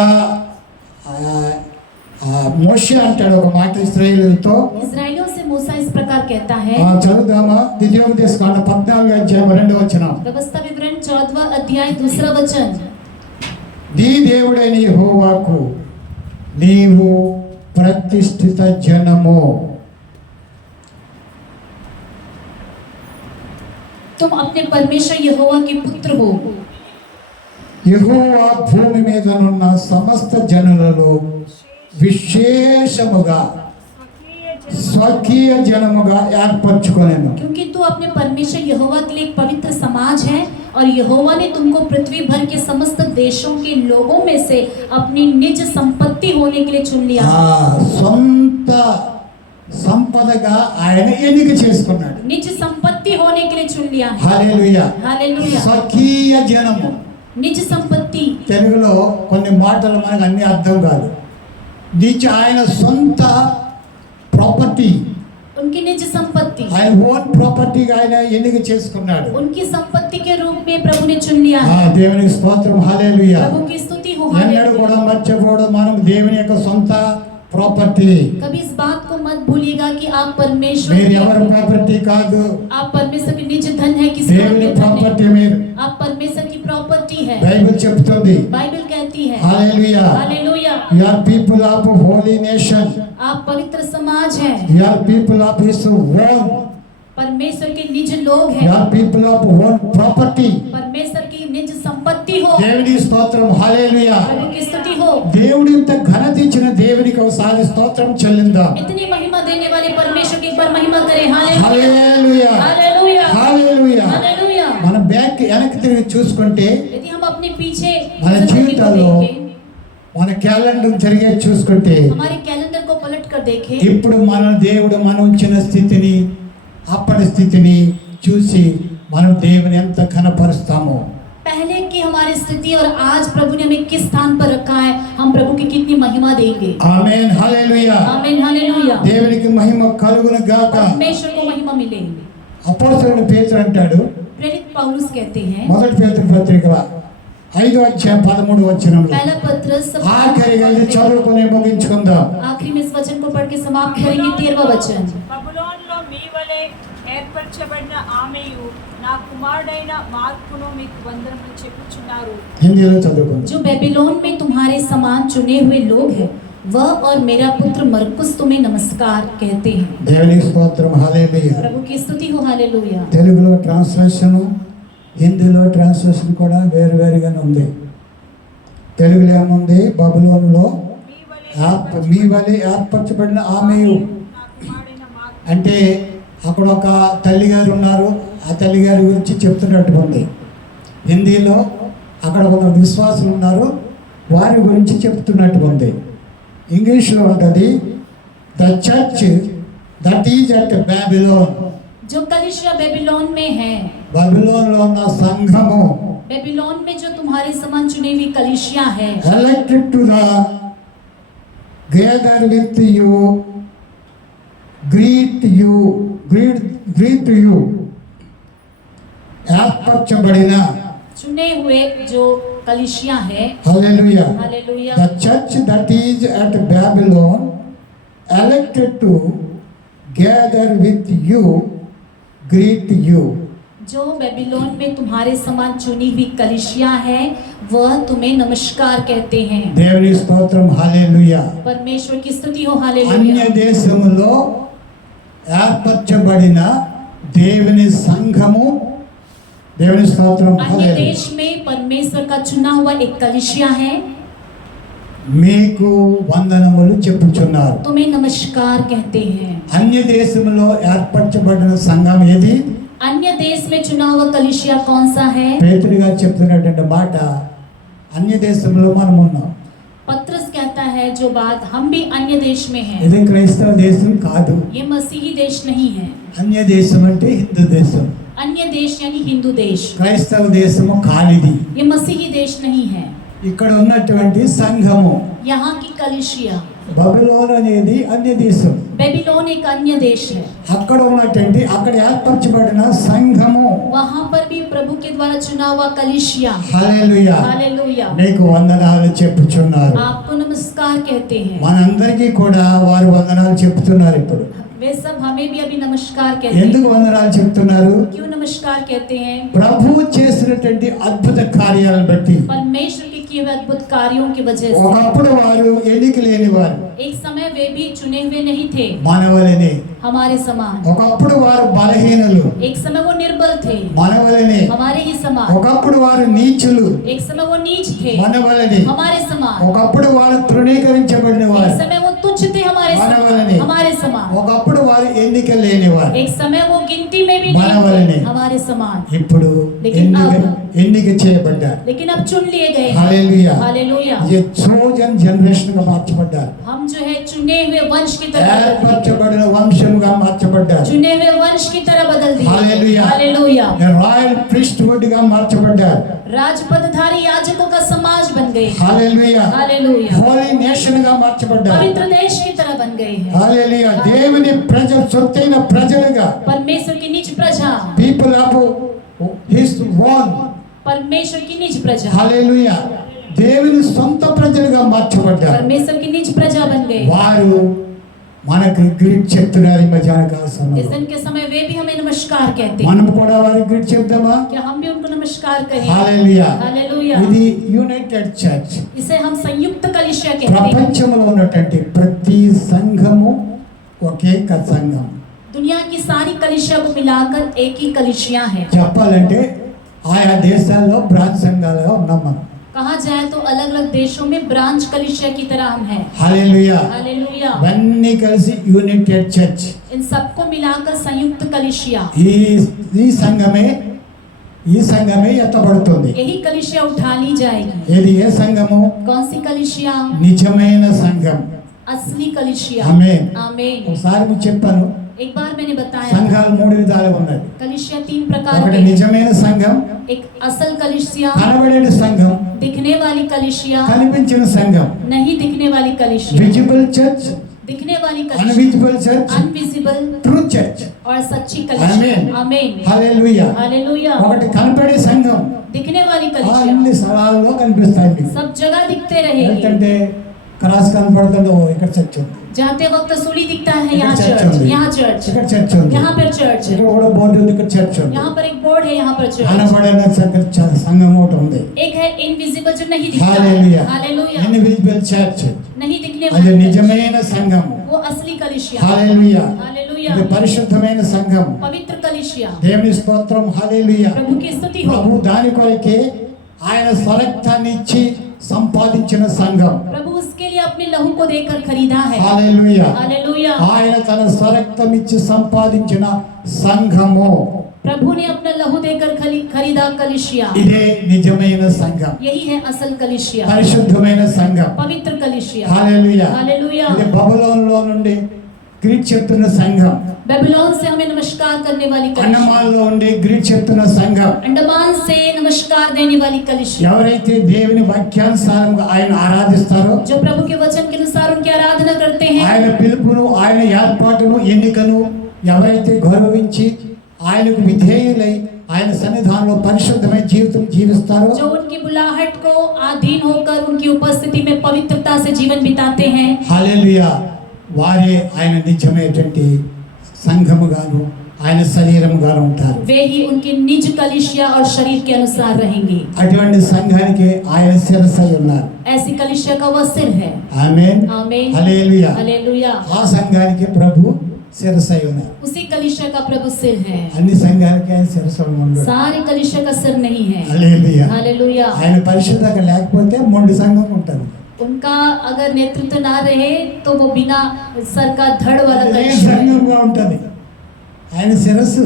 మోషే అంటాడు ఒక మాట ఇశ్రాయేలుతో. इस्राएलियों से मूसा इस प्रकार कहता है। చదువుదామా? ద్వితీయోపదేశకాండ 14వ అధ్యాయం 2వ వచనం. व्यवस्था विवरण 14वां अध्याय 2रा वचन। నీ దేవుడైన యెహోవాకు నీవు ప్రతిష్ఠిత జనము. तुम अपने परमेश्वर यहोवा के पुत्र हो। యెహోవా భూమి మీదనున్న సమస్త జనులలో విశేషముగా స్వకీయ జనముగా ఏర్పరచుకొనెను. क्योंकि तू अपने परमेश्वर यहोवा के लिए एक पवित्र समाज है और यहोवा ने तुमको पृथ्वी भर के समस्त देशों के लोगों में से अपनी निज संपत्ति होने के लिए चुन लिया। సొంత సంపదగా ఆయన ఎన్నిక చేసుకున్నాడు. निज संपत्ति होने के लिए चुन लिया है। హల్లెలూయా. हालेलुया। స్వకీయ జనము. निज संपत्ति। తెలుగులో కొన్ని మాటలు మనకు అన్ని అర్థం కాదు. నిజ ఆయన సొంత ప్రాపర్టీ, उनकी निज संपत्ति, ఆయన ఓన్ ప్రాపర్టీగా ఆయన ఎన్నిక చేసుకున్నాడు. उनकी संपत्ति के रूप में प्रभु ने चुन लिया है। దేవునికి స్తోత్రం, హల్లెలూయా. प्रभु की स्तुति हो। ఎన్నడూ కూడా हालेलुया। మర్చిపోవడం, మనం దేవుని యొక్క సొంత ప్రాపర్టీ. कभी इस बात को मत भूलिएगा कि आप परमेश्वर మీరు ఎవరి ప్రాపర్టీ కాదు, आप परमेश्वर के निज धन है, किसी और దేవుని के धन ప్రాపర్టీ नहीं। మీరు. आप परमेश्वर की प्रॉपर्टी है। బైబిల్ చెప్తుంది. बाइबल कहती है। Hallelujah. Hallelujah. You are people of holy nation. आप पवित्र समाज है। You are people of his own. परमेश्वर के निज लोग యు हैं। Are people of own property. परमेश्वर की निज संपत्ति हो। దేవుని స్తోత్రం, హల్లెలూయా. प्रभु की स्तुति हो। దేవుడి ఇంత ఘనత ఇచ్చిన దేవునికి ఒకసారి స్తోత్రం చెల్లిందాం. इतनी महिमा देने वाले परमेश्वर की एक बार महिमा करें। हालेलुया। హల్లెలూయా, हालेलुया। హల్లెలూయా. हालेलुया। మన బ్యాక్ వెనక్కి తిరిగి చూసుకుంటే यदि हम अपने पीछे మన జీవితాల్లో మన క్యాలెండర్ తిరిగే చూసుకుంటే हमारे कैलेंडर को पलट कर देखें, ఇప్పుడు మన దేవుడు మనం ఉంచిన స్థితిని, అప్పటి స్థితిని చూసి మనం దేవుని ఎంత ఘనపరుస్తామో, पहले की हमारी स्थिति और आज प्रभु ने हमें किस स्थान पर रखा है, हम प्रभु की कितनी महिमा देंगे। ఆమేన్ హల్లెలూయా. आमीन हालेलुया। దేవునికి మహిమ కలుగును గాక. परमेश्वर को महिमा मिले। అపోస్తలుడైన పేతురు అంటాడు, प्रेरित पौलुस कहते हैं, మొదటి పేతురు పత్రిక 5:13 पहला पत्रस ఆఖరిగా ఇది చదువుకొని ముగించుకుందాం. आखिरी में इस वचन को पढ़ के समाप्त करेंगे। 13वां वचन, బబులోనులో మీ వలె ఏర్పరచబడిన ఆమెయు నా కుమారుడైన మార్కును మీకు వందనములు చెప్పుచున్నారు। హిందీలో చదువుకుందాం. जो बेबीलोन में तुम्हारे समान चुने हुए लोग हैं, वह और मेरा पुत्र मरकुस तुम्हें नमस्कार कहते हैं। దేవునికి స్తోత్రం హల్లెలూయా. प्रभु की स्तुति हो हालेलुया। తెలుగులో ట్రాన్స్లేషన్, హిందీలో ట్రాన్స్లేషన్ కూడా వేరువేరుగానే ఉంది. తెలుగులో ఏముంది, బబులోనులో మీ వలె ఏర్పరచబడిన ఆమెయు నా కుమారుడైన మార్కు అంటే అక్కడ ఒక తల్లిగారు ఉన్నారు, ఆ తల్లిగారి గురించి చెప్తున్నట్టు ఉంది. హిందీలో అక్కడ కొంత విశ్వాసులు ఉన్నారు, వారి గురించి చెప్తున్నట్టు ఉంది. ఇంగ్లీష్లో ఉంటుంది, the church that is at Babylon. जो कलीसिया बेबीलोन में है, బాబిలోన్లో ఉన్న సంఘము बेबीलोन में जो तुम्हारे समान चुनी हुई कलीसिया है, elected to the gather with you, greet you, ఏర్పరచబడిన, चुने हुए जो कलीसिया है, hallelujah. Hallelujah. The church that is at Babylon, elected to gather with you, greet you. जो बेबीलोन में तुम्हारे समान चुनी हुई कलीसिया है, वह तुम्हें नमस्कार कहते हैं। దేవుని స్తోత్రం హల్లెలూయా. परमेश्वर की स्तुति हो అన్య हालेलुया। దేశములో ఏర్పరచబడిన దేవుని సంఘము, దేవుని స్తోత్రం अन्य హల్లెలూయా. देश में परमेश्वर का चुना हुआ एक कलीसिया है, మీకు వందనములు చెప్పుచున్నారు. तुम्हें नमस्कार कहते हैं। అన్య దేశములో ఏర్పరచబడిన సంఘం ఏది? अन्य देश में चुना हुआ कलीसिया कौन सा है? పేతురు గారు చెప్తున్నటువంటి మాట, అన్య దేశంలో మనం ఉన్నాం. पत्रस कहता है जो बात, हम भी अन्य देश में हैं। ఇది క్రైస్తవ దేశం కాదు. ये मसीही देश नहीं है। అన్య దేశం అంటే హిందూ దేశం. अन्य देश यानी हिंदू देश। క్రైస్తవ దేశము కానిది. ये मसीही देश नहीं है। ఇక్కడ ఉన్నటువంటి సంఘము यहाँ की कलीसिया, బబులోన్ అనేది అన్య దేశం. बेबीलोन एक अन्य देश है। అక్కడ ఉన్నటువంటి, అక్కడ ఏర్పరచబడిన సంఘము, वहाँ पर भी प्रभु के द्वारा चुना हुआ कलीसिया, హల్లెలూయా, हालेलुया, నీకు వందనాలు చెప్పుచున్నారు. आपको नमस्कार कहते हैं। మనందరికీ కూడా వారు వందనాలు చెప్తున్నారు. ఇప్పుడు वे सब हमें भी अभी नमस्कार कहते ఎందుకు हैं। వందనాలు చెప్తున్నారు? क्यों नमस्कार कहते हैं? ప్రభు చేసినటువంటి అద్భుత కార్యాలను బట్టి. परमेश्वर के किए हुए अद्भुत कार्यों की वजह से। ఒకప్పుడు వారు ఎన్నిక లేని వారు, एक समय वे भी चुने हुए नहीं थे, మనవలనే. हमारे समान। ఒకప్పుడు వారు బలహీనులు, एक समय वो निर्बल थे, మనవలనే. हमारे ही समान। ఒకప్పుడు వారు నీచులు, एक समय वो नीच थे, మనవలనే. हमारे समान। ఒకప్పుడు వారు తృణీకరించబడిన एक వారు, समय वो तुच्छ थे, हमारे మనవలనే. समान, हमारे समान। ఒకప్పుడు వారు ఎన్నిక లేని వారు, एक समय वो गिनती में भी మనవలనే. नहीं थे, हमारे समान। ఇప్పుడు लेकिन ఎన్నిక చేయబడ్డారు. लेकिन अब चुन लिए गए हैं। హల్లెలూయా. हालेलुया। ఈ చోజన్ జనరేషన్ గా మార్చబడ్డారు. हम जो है चुने हुए वंश की तरह बदल दिए। ఏర్పరచబడిన వంశముగా మార్చబడ్డారు. चुने हुए वंश की तरह बदल दिए। हालेलुया। हालेलुया। రాయల్ ప్రీస్ట్హుడ్ గా మార్చబడ్డారు. राजपदधारी याजकों का समाज बन गए। హల్లెలూయా. हालेलुया। హోలీ నేషన్ గా మార్చబడ్డారు. पवित्र देश की तरह बन गए हैं। హల్లెలూయా. దేవుని ప్రజలు, సొత్తైన ప్రజలుగా, परमेश्वर की निज प्रजा, పీపుల్ ఆఫ్ హిస్ ఓన్. परमेश्वर की निज प्रजा, హల్లెలూయా. దేవుని సొంత ప్రజలుగా మార్చబడ్డారు. परमेश्वर की निज प्रजा बन गए। వారు మనకు గ్రీట్ చెప్తున్నారు ఈ మధ్యాహ్న కాల इस సమయంలో. दिन के समय वे भी हमें नमस्कार कहते हैं। మనం కూడా వారికి గ్రీట్ చెప్దామా? क्या हम भी उनको नमस्कार कहें? హల్లెలూయా. हालेलुया। ఇది యునైటెడ్ చర్చ్. इसे हम संयुक्त कलीसिया कहते हैं। ప్రపంచంలో ఉన్నటువంటి ప్రతి సంఘము ఒకే సంఘం. दुनिया की सारी कलीसिया को मिलाकर एक ही कलीसिया है। చెప్పాలంటే ఆయా దేశాల్లో బ్రాంచ్ సంఘాలుగా ఉన్నాం మనం. कहा जाए तो अलग अलग देशों में ब्रांच कलीसिया की तरह हम हैं। హల్లెలూయా. हालेलुया। ఇవన్నీ కలిసి యునైటెడ్ చర్చ్. इन सबको मिलाकर संयुक्त कलीसिया, ఈ సంఘమే ఎత్తబడుతుంది. यही कलीसिया उठा ली जाएगी। ఏది ఏ సంఘము? कौन सी कलीसिया? నిజమైన సంఘం. असली कलीसिया। ఆమేన్. आमीन। ఒకసారి మీకు చెప్పాను, एक बार मैंने बताया సంఘాలు మూడు విధాలు ఉన్నాయి. कलिसिया 3 प्रकार ఒకటి के हैं। నిజమైన సంఘం, एक असल कलिसिया, కనబడే సంఘం, दिखने वाली कलिसिया, కనిపించిన సంఘం. नहीं दिखने वाली कलिसिया, విజిబుల్ చర్చ్, दिखने वाली कलिसिया, అన్విజిబుల్ చర్చ్, अनविजिबल ట్రూ చర్చ్. और सच्ची कलिसिया। आमीन। आमीन। హల్లెలూయా. हालेलुया। ఒకటి కనబడే సంఘం, दिखने वाली అన్ని कलिसिया స్థలాల్లో కనిపిస్తాయి మీకు. सब जगह दिखते रहेगी। ఏంటంటే క్రాస్ కనపడుతుందో ఇక్కడ చర్చ్ ఉంది, जाते वक्त सूली दिखता है, ఇక్కడ यहाँ చర్చ్ चर्च, ఉంది, यहाँ चर्च, ఇక్కడ చర్చ్ ఉంది, यहाँ पर चर्च है, ఇక్కడ కూడా బోర్డు ఉంది, ఇక్కడ చర్చ్ ఉంది. यहाँ पर एक बोर्ड है, यहाँ पर चर्च। కనబడిన సంఘం ఒకటి ఉంది. एक है इनविजिबल जो नहीं दिखता హల్లెలూయా. है। हालेलुया। ఇన్విజిబుల్ చర్చ్, नहीं दिखने అది वाली నిజమైన సంఘం. वो असली कलिसिया। హల్లెలూయా. हालेलुया। ఇది పరిశుద్ధమైన సంఘం. पवित्र कलिसिया। దేవుని స్తోత్రం. హల్లెలూయా. प्रभु की स्तुति हो। ప్రభు దాని కొరకే ఆయన స్వరక్తాన్ని ఇచ్చి సంపాదించిన సంఘం. प्रभु उसके लिए अपने लहू को देकर खरीदा है। హల్లెలూయా. हालेलुया। ఆయన తన స్వరక్తం ఇచ్చి సంపాదించిన సంఘము. प्रभु ने अपना लहू देकर खरीदा कलिसिया। ఇదే నిజమైన సంఘం, यही है असल कलिसिया, పరిశుద్ధమైన సంఘం. पवित्र कलिसिया। హల్లెలూయా. हालेलुया। ఇది బబులోనులో నుండి గ్రీక్ చెప్తున్న సంఘం, बेबीलोन से हमें नमस्कार करने वाली कलिसिया, అన్నమాల్లో ఉండి గ్రీక్ చెప్తున్న సంఘం. अंडमान से नमस्कार देने वाली कलिसिया। ఎవరైతే దేవుని వాక్యానుసారంగా ఆయన ఆరాధిస్తారో, जो प्रभु के वचन के अनुसार उनकी आराधना करते हैं, ఆయన పిలుపును, ఆయన ఏర్పాటును, ఎన్నికను ఎవరైతే గౌరవించి ఆయనకు విధేయులై ఆయన సన్నిధానంలో పరిశుద్ధమైన జీవితం జీవిస్తారో, जो उनकी बुलाहट को अधीन होकर उनकी उपस्थिति में पवित्रता से जीवन बिताते हैं, హల్లెలూయా, వారే ఆయన నిజమైనటువంటి సంఘముగాను ఆయన శరీరముగాను ఉంటారు. वे ही उनके निज कलिसिया और शरीर के अनुसार रहेंगे। అటువంటి సంఘానికి ఆయన శిరస్సై ఉన్నారు. ऐसी कलिसिया का वह सिर है। ఆమేన్. आमीन। హల్లెలూయా. हालेलुया। ఆ సంఘానికి ప్రభు శిరస్సై ఉన్నారు. उसी कलिसिया का प्रभु सिर है। అన్ని సంఘాలకి ఆయన శిరస్సు ఉన్నాడు. सारी कलिसिया का सिर नहीं है। హల్లెలూయా. हालेलुया। ఆయన పరిశుద్ధంగా లేకపోతే మొండి సంఘం ఉంటుంది. उनका अगर नेतृत्व ना रहे तो वो बिना सर का धड़ वाला అదే कलिसिया है। సంఘంగా ఉంటుంది. ఆయన శిరస్సు,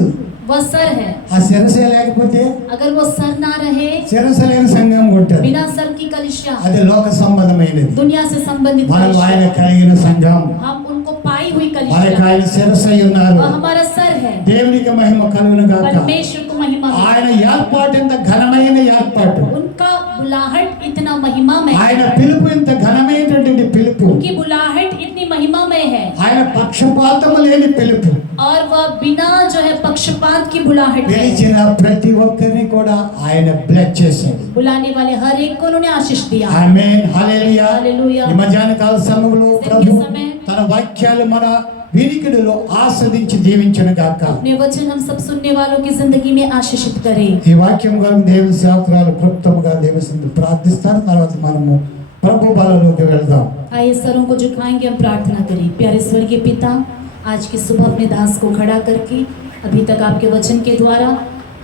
वह सर है। ఆ శిరస్సే లేకపోతే अगर वो सर ना रहे, శిరస్సు లేని సంఘం ఉంటుంది. बिना सर की कलिसिया, అది లోక సంబంధమైనది. दुनिया से संबंधित మనం कलिसिया, ఆయన కలిగిన సంఘం, हम उनको पाई हुई మనకు कलिसिया, ఆయన శిరస్సై ఉన్నారు. वह हमारा सर है। దేవునికి మహిమ కలుగును గాక. परमेश्वर को महिमा हो। ఆయన ఏర్పాటు ఎంత ఘనమైన ఏర్పాటు, उनका बुलाहट इतना महिमा में ఆయన है, పిలుపు ఇంత ఘనమైనటువంటి పిలుపు, उनकी बुलाहट इतनी महिमा में है, ఆయన పక్షపాతము లేని పిలుపు. और वह बिना जो है पक्षपात की बुलाहट है। పిలిచిన ప్రతి ఒక్కరిని కూడా ఆయన బ్లెస్ చేశాడు. बुलाने वाले हर एक को उन्होंने आशीष दिया। ఆమేన్. హల్లెలూయా. హల్లెలూయా. ఈ మధ్యాహ్న కాల సమయంలో ప్రభు తన వాక్యాలు మన వినికిడిలో ఆస్వాదించి దీవించును గాక. अपने वचन हम सब सुनने वालों की जिंदगी में आशीषित करें। ఈ వాక్యం గారు దేవుని శాస్త్రాలు క్లుప్తంగా దేవుని ప్రార్థిస్తారు. తర్వాత మనము ప్రభు బలలోకి వెళ్దాం. आइए सरों को झुकाएंगे, हम प्रार्थना करें। प्यारे स्वर्गीय पिता, आज की सुबह अपने दास को खड़ा करके अभी तक आपके वचन के द्वारा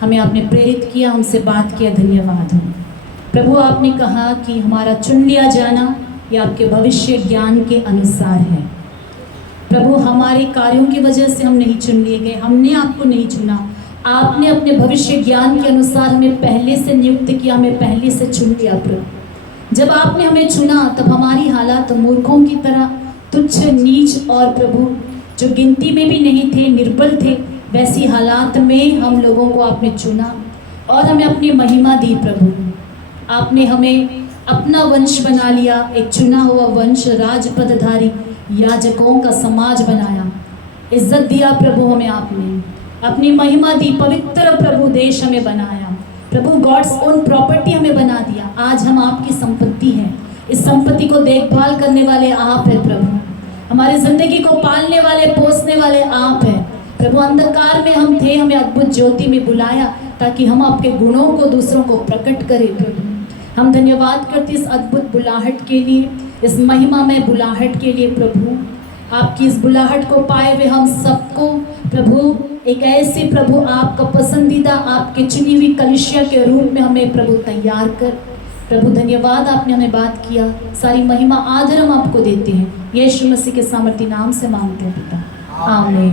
हमें आपने प्रेरित किया, हमसे बात किया, धन्यवाद हो प्रभु। आपने कहा कि हमारा चुन लिया जाना ये आपके भविष्य ज्ञान के अनुसार है। प्रभु, हमारे कार्यों की वजह से हम नहीं चुन लिए गए, हमने आपको नहीं चुना, आपने अपने भविष्य ज्ञान के अनुसार हमें पहले से नियुक्त किया, हमें पहले से चुन लिया प्रभु। जब आपने हमें चुना तब हमारी हालात मूर्खों की तरह तुच्छ, नीच और प्रभु जो गिनती में भी नहीं थे, निर्बल थे, वैसी हालात में हम लोगों को आपने चुना और हमें अपनी महिमा दी प्रभु। आपने हमें अपना वंश बना लिया, एक चुना हुआ वंश, राजपदधारी याजकों का समाज बनाया, इज्जत दिया प्रभु हमें, आपने अपनी महिमा दी, पवित्र प्रभु देश हमें बनाया प्रभु, गॉड्स ओन प्रॉपर्टी हमें बना दिया। आज हम आपकी संपत्ति हैं, इस संपत्ति को देखभाल करने वाले आप हैं प्रभु, हमारी जिंदगी को पालने वाले, पोसने वाले आप हैं प्रभु। अंधकार में हम थे, हमें अद्भुत ज्योति में बुलाया ताकि हम आपके गुणों को दूसरों को प्रकट करें प्रभु। हम धन्यवाद करते इस अद्भुत बुलाहट के लिए, इस महिमा में बुलाहट के लिए प्रभु। आपकी इस बुलाहट को पाए हुए हम सबको प्रभु एक ऐसे प्रभु आपका पसंदीदा, आपके चुनी हुई कलिसिया के रूप में हमें प्रभु तैयार कर प्रभु। धन्यवाद, आपने हमें बात किया, सारी महिमा आदर हम आपको देते हैं, यीशु मसीह के सामर्थी नाम से मांगते हैं पिता, आमीन।